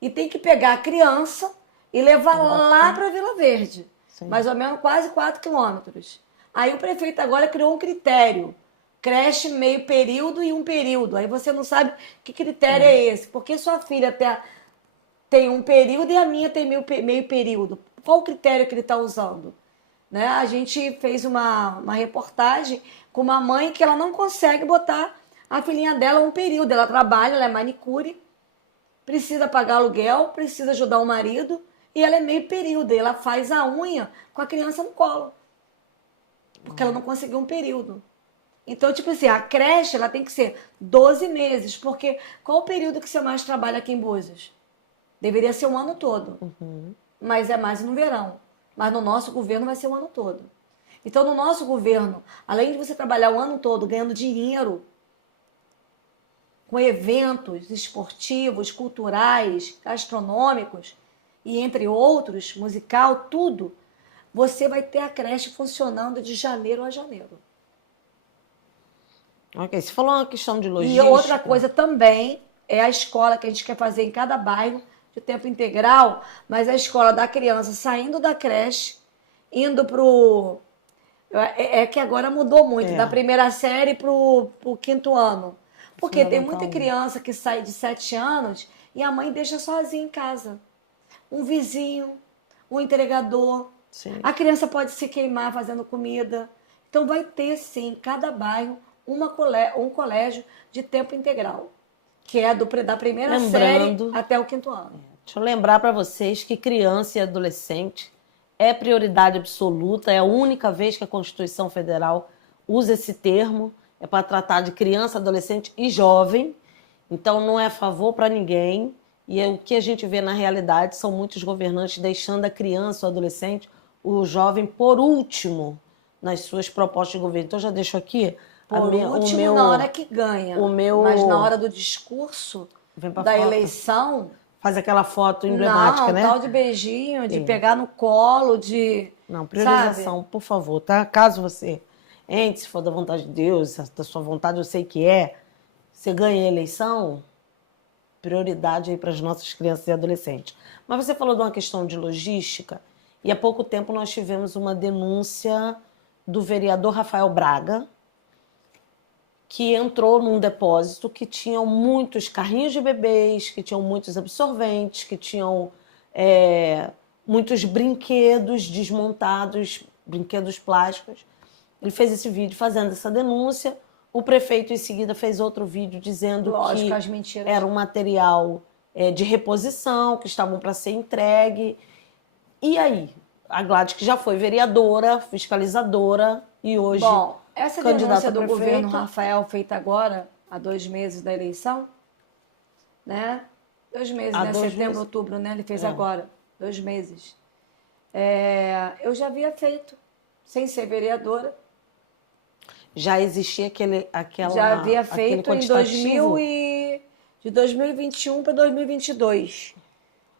e tem que pegar a criança e levar lá para Vila Verde. Sim. Mais ou menos quase 4 quilômetros. Aí o prefeito agora criou um critério. Creche, meio período e um período. Aí você não sabe que critério é esse. Porque sua filha tem um período e a minha tem meio período. Qual o critério que ele está usando? Né? A gente fez uma reportagem com uma mãe que ela não consegue botar a filhinha dela um período. Ela trabalha, ela é manicure, precisa pagar aluguel, precisa ajudar o marido e ela é meio período. Ela faz a unha com a criança no colo. Porque ela não conseguiu um período. Então, tipo assim, a creche ela tem que ser 12 meses, porque qual o período que você mais trabalha aqui em Búzios? Deveria ser o ano todo, mas é mais no verão. Mas no nosso governo vai ser o ano todo. Então, no nosso governo, além de você trabalhar o ano todo ganhando dinheiro com eventos esportivos, culturais, gastronômicos, e entre outros, musical, tudo, você vai ter a creche funcionando de janeiro a janeiro. Ok, você falou uma questão de logística. E outra coisa também é a escola que a gente quer fazer em cada bairro de tempo integral, mas a escola da criança saindo da creche, indo pro... É que agora mudou muito, da primeira série pro 5º ano. Porque tem muita criança que sai de 7 anos e a mãe deixa sozinha em casa. Um vizinho, um entregador. Sim. A criança pode se queimar fazendo comida. Então vai ter, sim, em cada bairro, um colégio de tempo integral, que é da primeira série até o 5º ano. Deixa eu lembrar para vocês que criança e adolescente é prioridade absoluta, é a única vez que a Constituição Federal usa esse termo, é para tratar de criança, adolescente e jovem, então não é favor para ninguém, e o que a gente vê na realidade são muitos governantes deixando a criança, o adolescente, o jovem por último nas suas propostas de governo. Então eu já deixo aqui... na hora que ganha, mas na hora do discurso da eleição... Faz aquela foto emblemática, né? Não, tal de beijinho, de pegar no colo, de... Não, priorização, por favor, tá? Caso você entre, se for da vontade de Deus, da sua vontade eu sei que você ganha a eleição, prioridade aí para as nossas crianças e adolescentes. Mas você falou de uma questão de logística, e há pouco tempo nós tivemos uma denúncia do vereador Rafael Braga, que entrou num depósito que tinham muitos carrinhos de bebês, que tinham muitos absorventes, que tinham muitos brinquedos desmontados, brinquedos plásticos. Ele fez esse vídeo fazendo essa denúncia. O prefeito, em seguida, fez outro vídeo dizendo que era um material de reposição, que estavam para ser entregue. E aí? A Gladys, que já foi vereadora, fiscalizadora, e hoje... Bom, essa denúncia do governo Rafael, feita agora, há 2 meses da eleição, né? 2 meses, né? Setembro, outubro, né? Ele fez agora, 2 meses. Eu já havia feito, sem ser vereadora. Já existia já havia feito em de 2021 para 2022,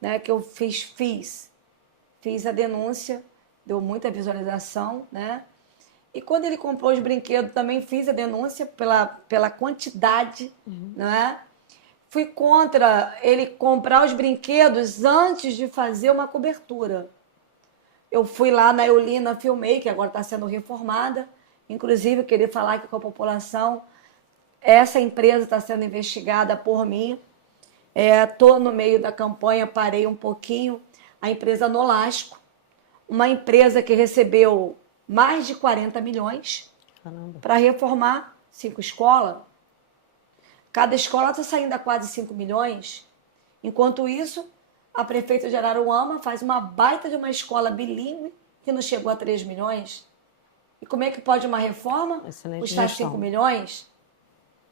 né? Que eu fiz a denúncia, deu muita visualização, né? E quando ele comprou os brinquedos, também fiz a denúncia pela quantidade, né? Fui contra ele comprar os brinquedos antes de fazer uma cobertura. Eu fui lá na Eulina, filmei, que agora está sendo reformada. Inclusive, eu queria falar aqui com a população. Essa empresa está sendo investigada por mim. Estou no meio da campanha, parei um pouquinho. A empresa Nolasco, uma empresa que recebeu mais de 40 milhões para reformar 5 escolas. Cada escola está saindo a quase 5 milhões. Enquanto isso, a prefeita de Araruama faz uma baita de uma escola bilíngue que não chegou a 3 milhões. E como é que pode uma reforma custar 5 milhões?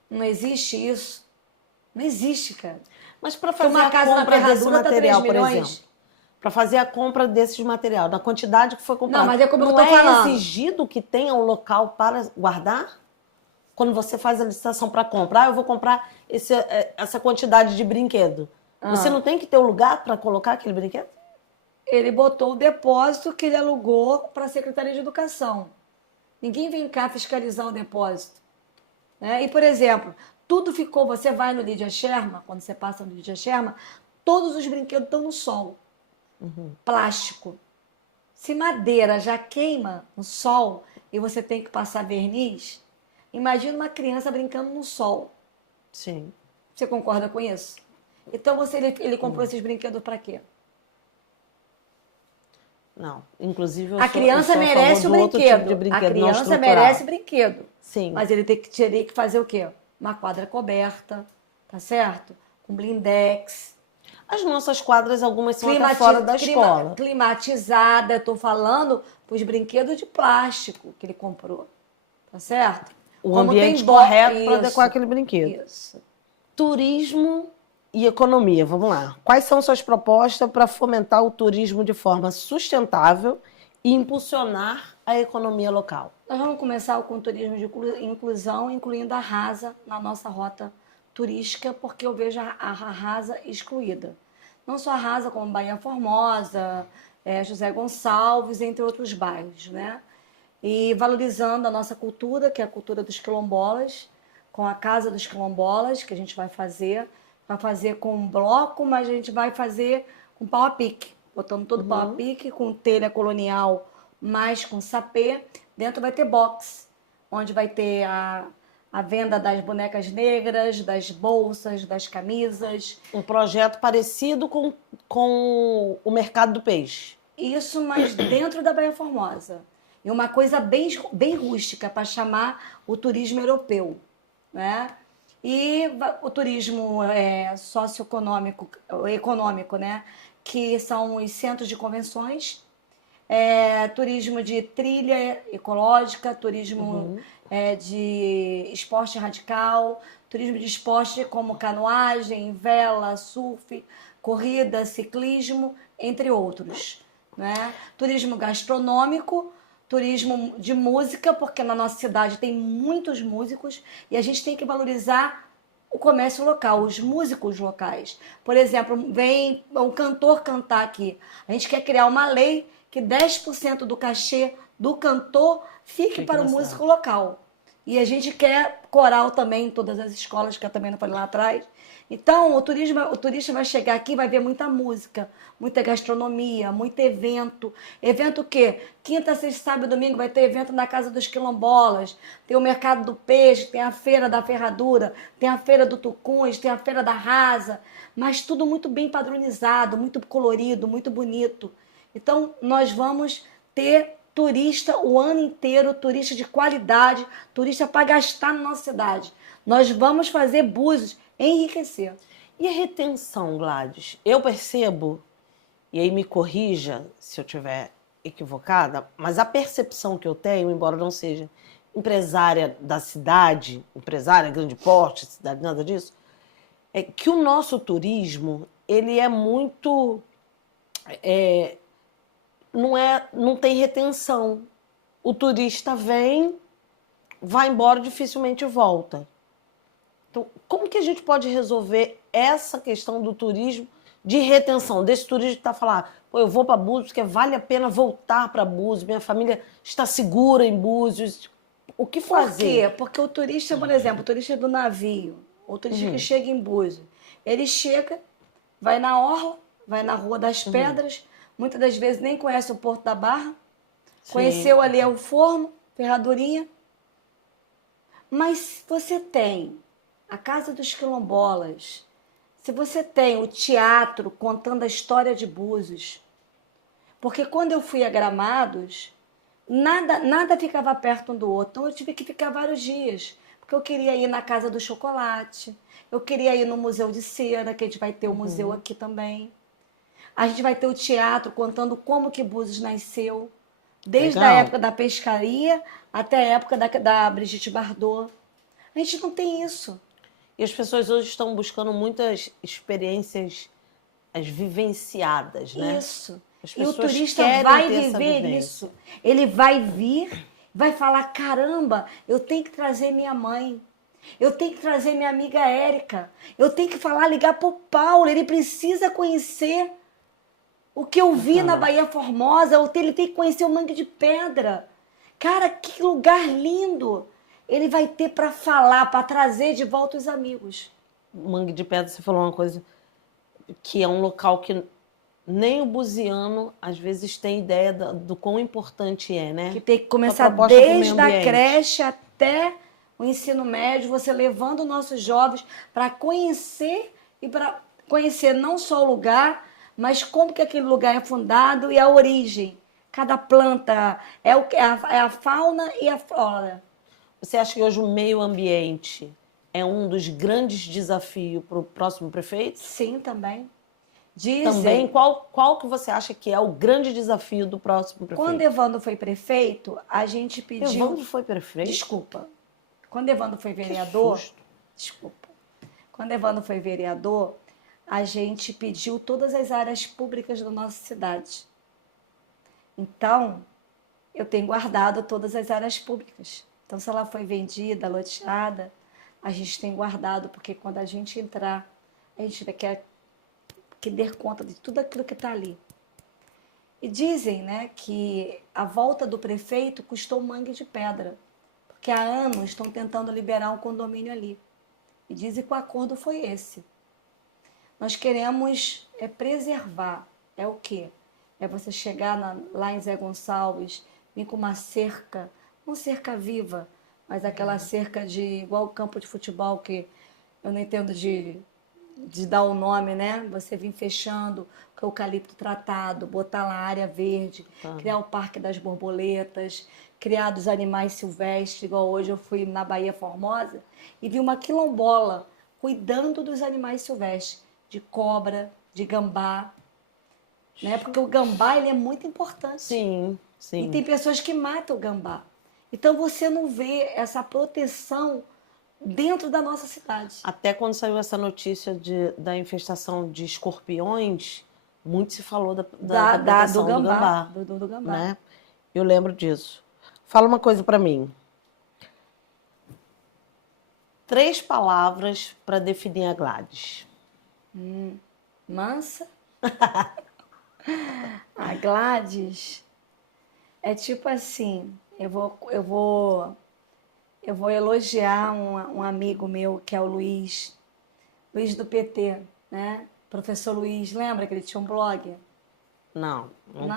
Não existe isso. Não existe, cara. Mas para fazer uma casa a compra na desse material, tá 3 por milhões. exemplo, para fazer a compra desses material, da quantidade que foi comprada, não, mas é como eu não tô falando. Exigido que tenha um local para guardar? Quando você faz a licitação para comprar, eu vou comprar essa quantidade de brinquedo. Você não tem que ter um lugar para colocar aquele brinquedo? Ele botou o depósito que ele alugou para a Secretaria de Educação. Ninguém vem cá fiscalizar o depósito. E, por exemplo, tudo ficou... Você vai no Lídia Sherman, quando você passa no Lídia Sherman, todos os brinquedos estão no sol. Plástico. Se madeira já queima no sol e você tem que passar verniz, imagina uma criança brincando no sol. Sim. Você concorda com isso? Então ele comprou esses brinquedos para quê? Não. Inclusive, a criança merece o brinquedo. Tipo a criança merece brinquedo. Sim. Mas ele teria que fazer o quê? Uma quadra coberta, tá certo? Com blindex. As nossas quadras, algumas são até fora da escola. Climatizada, estou falando para os brinquedos de plástico que ele comprou. Tá certo? O ambiente correto para adequar aquele brinquedo. Isso. Turismo e economia, vamos lá. Quais são suas propostas para fomentar o turismo de forma sustentável e impulsionar a economia local? Nós vamos começar com o turismo de inclusão, incluindo a Rasa na nossa rota turística, porque eu vejo a Rasa excluída. Não só a Rasa, como Bahia Formosa, José Gonçalves, entre outros bairros, né? E valorizando a nossa cultura, que é a cultura dos quilombolas, com a Casa dos Quilombolas, que a gente vai fazer com um bloco, mas a gente vai fazer com pau a pique, botando todo pau a pique, com telha colonial, mais com sapê. Dentro vai ter box, onde vai ter a venda das bonecas negras, das bolsas, das camisas. Um projeto parecido com o mercado do peixe. Isso, mas dentro da Baía Formosa. E uma coisa bem rústica, para chamar o turismo europeu, né? E o turismo socioeconômico, né? Que são os centros de convenções, turismo de trilha ecológica, turismo de esporte radical, turismo de esporte como canoagem, vela, surf, corrida, ciclismo, entre outros, né? Turismo gastronômico, turismo de música, porque na nossa cidade tem muitos músicos e a gente tem que valorizar o comércio local, os músicos locais. Por exemplo, vem um cantor cantar aqui. A gente quer criar uma lei que 10% do cachê do cantor fique para o músico local. E a gente quer coral também em todas as escolas, que eu também não falei lá atrás. Então, o turista vai chegar aqui e vai ver muita música, muita gastronomia, muito evento. Evento o quê? Quinta, sexta, sábado e domingo vai ter evento na Casa dos Quilombolas. Tem o Mercado do Peixe, tem a Feira da Ferradura, tem a Feira do Tucuns, tem a Feira da Rasa. Mas tudo muito bem padronizado, muito colorido, muito bonito. Então, nós vamos ter turista o ano inteiro, turista de qualidade, turista para gastar na nossa cidade. Nós vamos fazer Búzios enriquecer. E a retenção, Gladys? Eu percebo, e aí me corrija se eu estiver equivocada, mas a percepção que eu tenho, embora não seja empresária da cidade, empresária grande porte, cidade, nada disso, é que o nosso turismo, ele é muito... não tem retenção. O turista vem, vai embora, dificilmente volta. Então, como que a gente pode resolver essa questão do turismo de retenção, desse turismo que está falando, pô, eu vou para Búzios porque vale a pena voltar para Búzios, minha família está segura em Búzios. O que fazer? Por quê? Porque o turista, por exemplo, o turista do navio, o turista que chega em Búzios, Ele chega, vai na orla, vai na Rua das Pedras, muitas das vezes nem conhece o Porto da Barra, conheceu ali o forno, ferradurinha. Mas se você tem a Casa dos Quilombolas, se você tem o teatro contando a história de Búzios, porque quando eu fui a Gramados, nada ficava perto um do outro, então eu tive que ficar vários dias, porque eu queria ir na Casa do Chocolate, eu queria ir no Museu de Cera, que a gente vai ter o museu aqui também. A gente vai ter o teatro contando como que Búzios nasceu, desde a época da pescaria até a época da Brigitte Bardot. A gente não tem isso. E as pessoas hoje estão buscando muitas experiências vivenciadas, né? Isso. As E o pessoas turista querem vai ter essa viver vivência. isso. Ele vai vir, vai falar, caramba, eu tenho que trazer minha mãe. Eu tenho que trazer minha amiga Érica. Eu tenho que ligar pro Paulo. Ele precisa conhecer o que eu vi na Baía Formosa. Ele tem que conhecer o Mangue de Pedra. Cara, que lugar lindo. Ele vai ter para falar, para trazer de volta os amigos. Mangue de Pedra, você falou uma coisa que é um local que nem o buziano às vezes tem ideia do quão importante é, né? Que tem que começar desde a creche até o ensino médio, você levando nossos jovens para conhecer e para conhecer não só o lugar, mas como que aquele lugar é fundado e a origem. Cada planta é a fauna e a flora. Você acha que hoje o meio ambiente é um dos grandes desafios para o próximo prefeito? Sim, também. Dizem, também, qual que você acha que é o grande desafio do próximo prefeito? Quando Evandro foi prefeito, a gente pediu... Evandro foi prefeito? Desculpa. Quando Evandro foi vereador... Desculpa. Quando Evandro foi vereador, a gente pediu todas as áreas públicas da nossa cidade. Então, eu tenho guardado todas as áreas públicas. Então, se ela foi vendida, loteada, a gente tem guardado, porque quando a gente entrar, a gente quer que dê conta de tudo aquilo que está ali. E dizem, né, que a volta do prefeito custou um Mangue de Pedra, porque há anos estão tentando liberar um condomínio ali. E dizem que o acordo foi esse. Nós queremos preservar. É o quê? É você chegar lá em Zé Gonçalves, vir com uma cerca, não cerca viva, mas aquela cerca igual o campo de futebol, que eu não entendo de dar o nome, né? Você vir fechando com eucalipto tratado, botar lá a área verde, criar o Parque das Borboletas, criar dos animais silvestres, igual hoje eu fui na Baía Formosa e vi uma quilombola cuidando dos animais silvestres, de cobra, de gambá, né? Porque o gambá, ele é muito importante. Sim, sim. E tem pessoas que matam o gambá. Então você não vê essa proteção dentro da nossa cidade. Até quando saiu essa notícia da infestação de escorpiões, muito se falou da proteção do gambá. Do gambá. Né? Eu lembro disso. Fala uma coisa para mim. 3 palavras para definir a Gladys. Mansa. A Gladys é tipo assim, eu vou elogiar um amigo meu, que é o Luiz do PT, né? Professor Luiz, lembra que ele tinha um blog? Não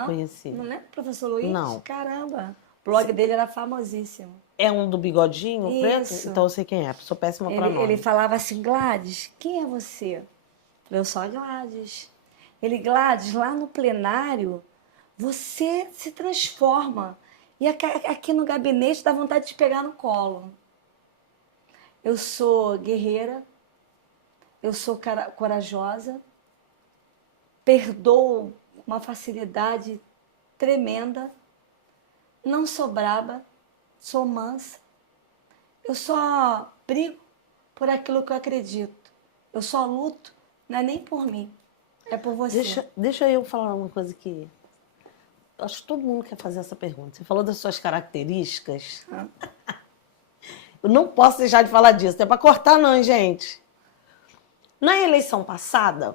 conheci. Não lembra, professor Luiz? Não. Caramba, o blog dele era famosíssimo. É um do bigodinho preto? Então eu sei quem é, sou péssima para nome. Ele falava assim, Gladys, quem é você? Eu sou a Gladys. Ele, Gladys, lá no plenário, você se transforma. E aqui no gabinete dá vontade de te pegar no colo. Eu sou guerreira, eu sou corajosa, perdoo com uma facilidade tremenda, não sou braba, sou mansa. Eu só brigo por aquilo que eu acredito. Eu só luto, não é nem por mim, é por você. Deixa eu falar uma coisa que... Acho que todo mundo quer fazer essa pergunta. Você falou das suas características. Eu não posso deixar de falar disso. Não é para cortar, não, gente. Na eleição passada,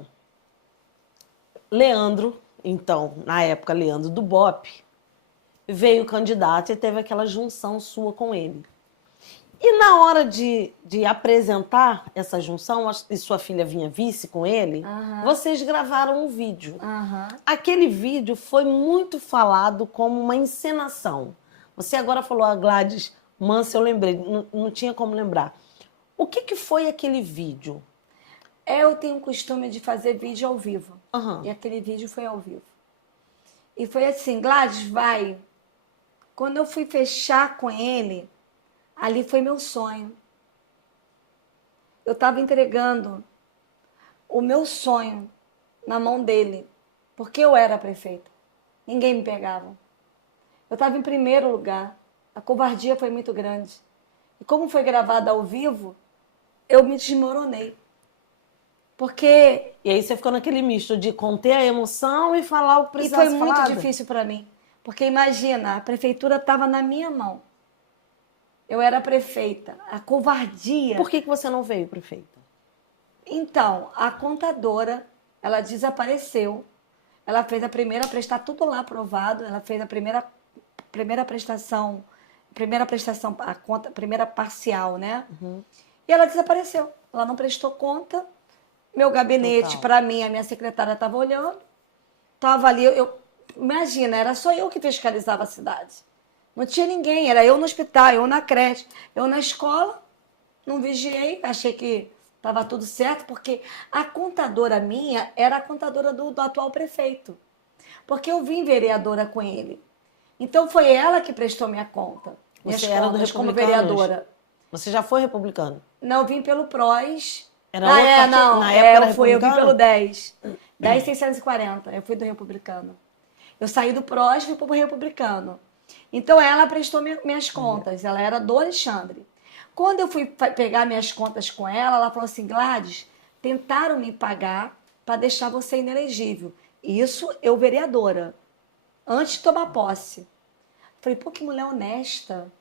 Leandro, então, na época, Leandro do BOPE, veio candidato e teve aquela junção sua com ele. E na hora de apresentar essa junção, e sua filha vinha vice com ele, vocês gravaram um vídeo. Aquele vídeo foi muito falado como uma encenação. Você agora falou a Gladys Manso, eu lembrei, não tinha como lembrar. O que foi aquele vídeo? Eu tenho o costume de fazer vídeo ao vivo. E aquele vídeo foi ao vivo. E foi assim, Gladys, vai. Quando eu fui fechar com ele, ali foi meu sonho. Eu estava entregando o meu sonho na mão dele, porque eu era a prefeita. Ninguém me pegava. Eu estava em primeiro lugar. A covardia foi muito grande. E como foi gravado ao vivo, eu me desmoronei. Porque... E aí você ficou naquele misto de conter a emoção e falar o que precisava ser falado. E foi muito difícil para mim. Porque imagina, a prefeitura estava na minha mão. Eu era a prefeita. A covardia... Por que você não veio, prefeita? Então, a contadora, ela desapareceu. Ela fez a primeira prestação, tudo lá aprovado. Ela fez a primeira prestação, a conta, primeira parcial, né? E ela desapareceu. Ela não prestou conta. Meu gabinete, para mim, a minha secretária estava olhando. Estava ali, imagina, era só eu que fiscalizava a cidade. Não tinha ninguém, era eu no hospital, eu na creche, eu na escola. Não vigiei, achei que estava tudo certo, porque a contadora minha era a contadora do atual prefeito. Porque eu vim vereadora com ele. Então foi ela que prestou minha conta. Você era do Republicanos? Como vereadora. Você já foi republicano? Não, eu vim pelo PROS. Era outro partido? Não, na época eu vim pelo 10. 10.640, eu fui do Republicano. Eu saí do PROS e fui pro Republicano. Então ela prestou minhas contas, ela era do Alexandre. Quando eu fui pegar minhas contas com ela, ela falou assim, Gladys, tentaram me pagar para deixar você inelegível. Isso eu vereadora, antes de tomar posse. Falei, pô, que mulher honesta.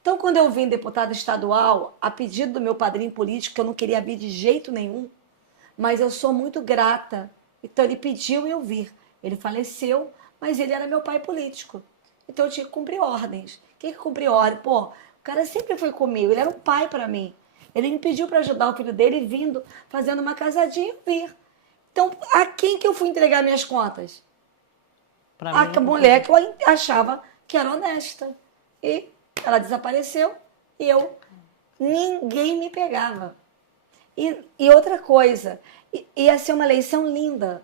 Então, quando eu vim deputada estadual, a pedido do meu padrinho político, que eu não queria vir de jeito nenhum, mas eu sou muito grata. Então, ele pediu e eu vir. Ele faleceu, mas ele era meu pai político. Então, eu tinha que cumprir ordens. O que cumprir ordem? Pô, o cara sempre foi comigo, ele era um pai para mim. Ele me pediu para ajudar o filho dele, vindo, fazendo uma casadinha, eu vir. Então, a quem que eu fui entregar minhas contas? A mulher que eu achava que era honesta. E ela desapareceu e ninguém me pegava. E outra coisa, ia ser uma eleição linda,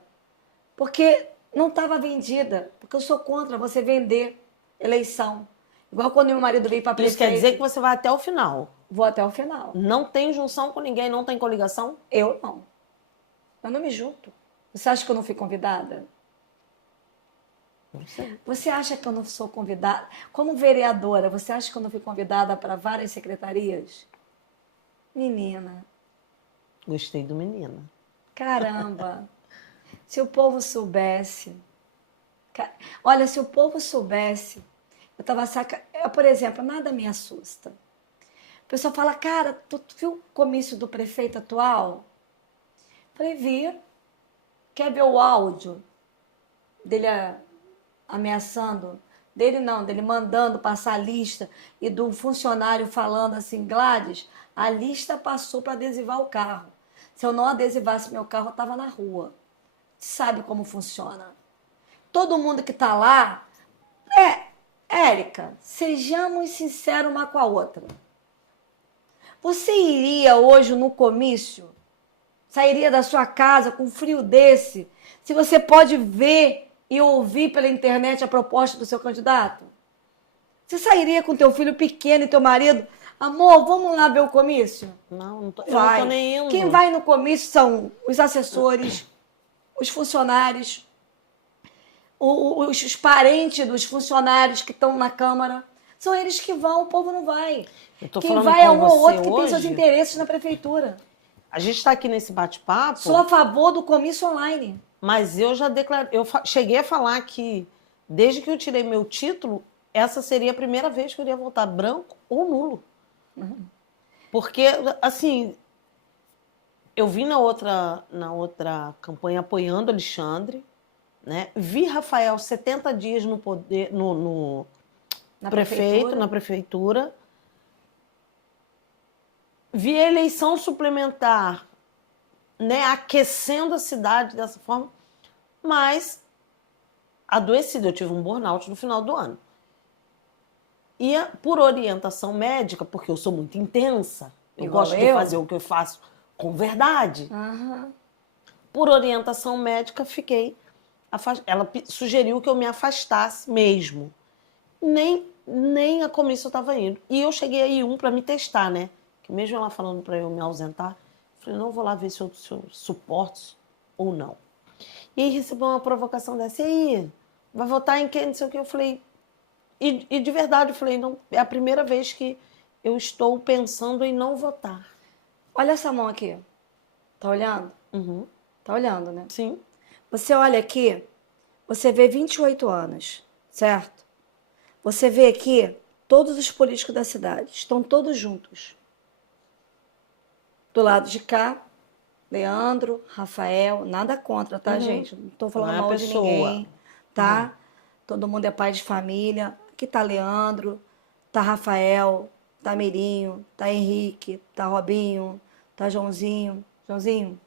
porque não estava vendida, porque eu sou contra você vender eleição. Igual quando meu marido veio para prefeito. Isso quer dizer que você vai até o final? Vou até o final. Não tem junção com ninguém, não tem coligação? Eu não. Eu não me junto. Você acha que eu não fui convidada? Não sei. Você acha que eu não sou convidada? Como vereadora, você acha que eu não fui convidada para várias secretarias? Menina. Gostei do menina. Caramba. Se o povo soubesse. Olha, se o povo soubesse. Eu tava por exemplo, nada me assusta. O pessoal fala, cara, tu viu o comício do prefeito atual? Falei, vi. Quer ver o áudio dele ameaçando? Dele não, dele mandando passar a lista e do funcionário falando assim, Gladys, a lista passou para adesivar o carro. Se eu não adesivasse meu carro, eu estava na rua. Sabe como funciona? Todo mundo que está lá... Érica, sejamos sinceros uma com a outra. Você iria hoje no comício, sairia da sua casa com um frio desse, se você pode ver e ouvir pela internet a proposta do seu candidato? Você sairia com teu filho pequeno e teu marido? Amor, vamos lá ver o comício? Não tô, vai. Eu não tô nem indo. Quem vai no comício são os assessores, os funcionários, os parentes dos funcionários que estão na Câmara. São eles que vão, o povo não vai. Quem vai é um ou outro que tem seus interesses na prefeitura. A gente está aqui nesse bate-papo. Sou a favor do comício online. Mas eu já declarei, cheguei a falar que desde que eu tirei meu título, essa seria a primeira vez que eu iria votar branco ou nulo. Porque, assim, eu vim na outra campanha apoiando Alexandre, né? Vi Rafael 70 dias no poder, na prefeitura. vi a eleição suplementar, né, aquecendo a cidade dessa forma, mas adoecida. Eu tive um burnout no final do ano. E por orientação médica, porque eu sou muito intensa, eu Igual gosto de fazer o que eu faço com verdade. Aham. Por orientação médica, fiquei afastada. Ela sugeriu que eu me afastasse mesmo. Nem a comício eu estava indo. E eu cheguei aí para me testar, né? Que mesmo ela falando para eu me ausentar, eu falei, não, vou lá ver se eu suporto ou não. E aí recebi uma provocação dessa. E aí, vai votar em quem? Não sei o que. Eu falei... E de verdade, eu falei, não, é a primeira vez que eu estou pensando em não votar. Olha essa mão aqui. Tá olhando? Uhum. Tá olhando, né? Sim. Você olha aqui, você vê 28 anos, certo? Você vê aqui todos os políticos da cidade, estão todos juntos. Do lado de cá, Leandro, Rafael, nada contra, tá, gente? Não tô falando Não é a mal de pessoa. ninguém, tá? Todo mundo é pai de família. Aqui tá Leandro, tá Rafael, tá Mirinho, tá Henrique, tá Robinho, tá Joãozinho. Joãozinho,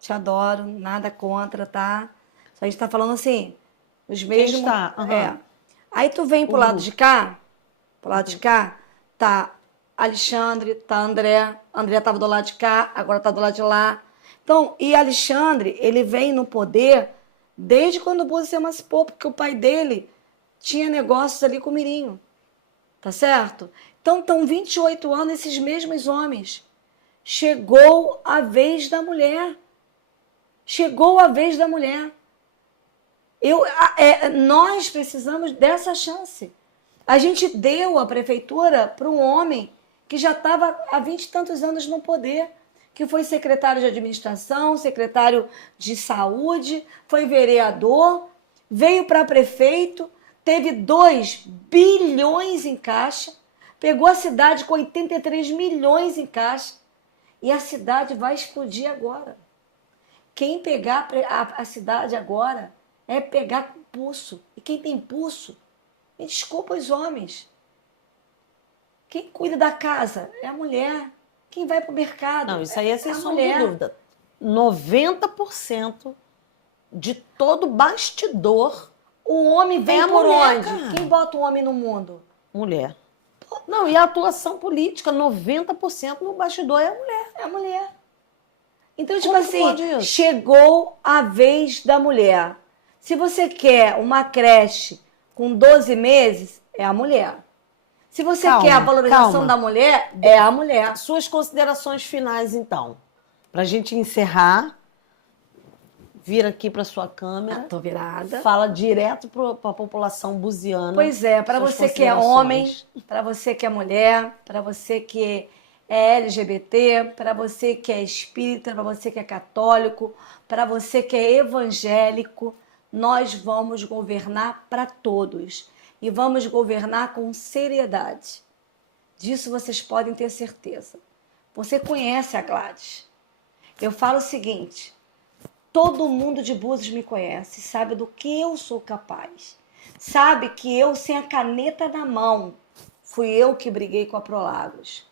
te adoro, nada contra, tá? Só a gente tá falando assim, os mesmos. está? É. Aí tu vem pro lado de cá, pro lado de cá, tá Alexandre, tá André. André tava do lado de cá, agora tá do lado de lá. Então, e Alexandre, ele vem no poder desde quando o Bozo se emancipou, porque o pai dele tinha negócios ali com o Mirinho. Tá certo? Então, estão 28 anos esses mesmos homens. Chegou a vez da mulher. Chegou a vez da mulher. Nós precisamos dessa chance. A gente deu a prefeitura para um homem que já estava há 20 e tantos anos no poder, que foi secretário de administração, secretário de saúde, foi vereador, veio para prefeito, teve 2 bilhões em caixa, pegou a cidade com 83 milhões em caixa e a cidade vai explodir agora. Quem pegar a cidade agora é pegar com pulso. E quem tem pulso, me desculpa os homens. Quem cuida da casa é a mulher. Quem vai para o mercado Não, isso aí é sem a sombra de mulher. dúvida. 90% de todo bastidor O homem vem é a por mulher, onde? cara. Quem bota o homem no mundo? mulher. Não, e a atuação política, 90% no bastidor é a mulher. É a mulher. Então, tipo Como que pode assim, isso? chegou a vez da mulher. Se você quer uma creche com 12 meses, é a mulher. Se você Calma, quer a valorização calma. da mulher, é a mulher. Suas considerações finais, então. Para a gente encerrar, vira aqui para sua câmera. Tô virada. Fala direto para a população buziana. Pois é, para suas você que é homem, para você que é mulher, para você que é LGBT, para você que é espírita, para você que é católico, para você que é evangélico, nós vamos governar para todos e vamos governar com seriedade. Disso vocês podem ter certeza. Você conhece a Gladys. Eu falo o seguinte, todo mundo de Búzios me conhece, sabe do que eu sou capaz. Sabe que eu, sem a caneta na mão, fui eu que briguei com a Prolagos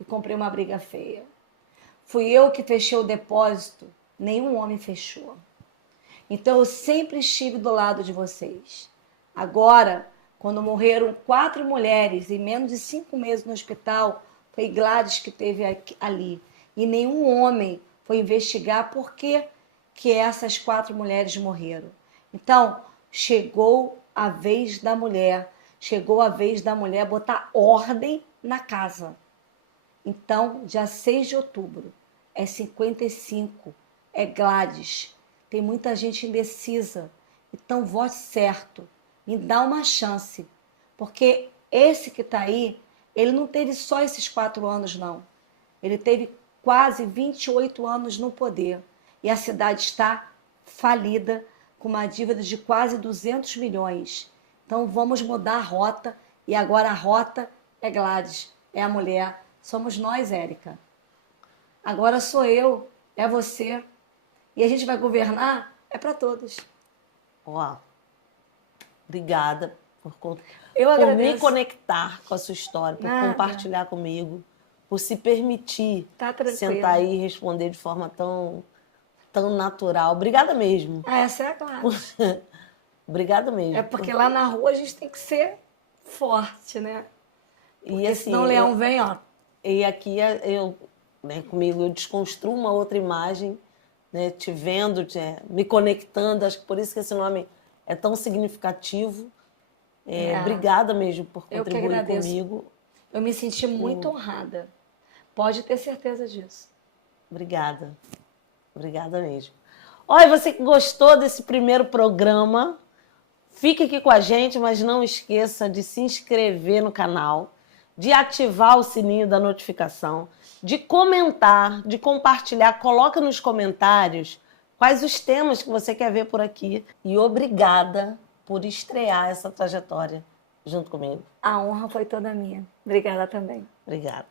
e comprei uma briga feia. Fui eu que fechei o depósito, nenhum homem fechou. Então eu sempre estive do lado de vocês. Agora, quando morreram 4 mulheres em menos de 5 meses no hospital, foi Gladys que esteve ali. E nenhum homem foi investigar por que essas 4 mulheres morreram. Então, chegou a vez da mulher. Chegou a vez da mulher botar ordem na casa. Então, dia 6 de outubro, é 55, é Gladys. Tem muita gente indecisa. Então, vote certo. Me dá uma chance. Porque esse que está aí, ele não teve só esses 4 anos, não. Ele teve quase 28 anos no poder. E a cidade está falida, com uma dívida de quase 200 milhões. Então, vamos mudar a rota. E agora a rota é Gladys, é a mulher. Somos nós, Érica. Agora sou eu, é você. E a gente vai governar, é para todos. Ó, obrigada por Eu me agradeço. conectar com a sua história, por Nada. compartilhar comigo. por se permitir Tá tranquilo. sentar aí e responder de forma tão natural. Obrigada mesmo. Essa é a classe. Obrigada mesmo. É porque lá na rua a gente tem que ser forte, né? Porque assim, senão o leão vem, ó. E aqui eu, né, comigo, eu desconstruo uma outra imagem, né, te vendo, me conectando. Acho que por isso que esse nome é tão significativo. Obrigada mesmo por Eu que contribuir agradeço. comigo. Eu me senti muito honrada. Pode ter certeza disso. Obrigada. Obrigada mesmo. Olha, você que gostou desse primeiro programa, fique aqui com a gente, mas não esqueça de se inscrever no canal, de ativar o sininho da notificação, de comentar, de compartilhar. Coloca nos comentários quais os temas que você quer ver por aqui. E obrigada por estrear essa trajetória junto comigo. A honra foi toda minha. Obrigada também. Obrigada.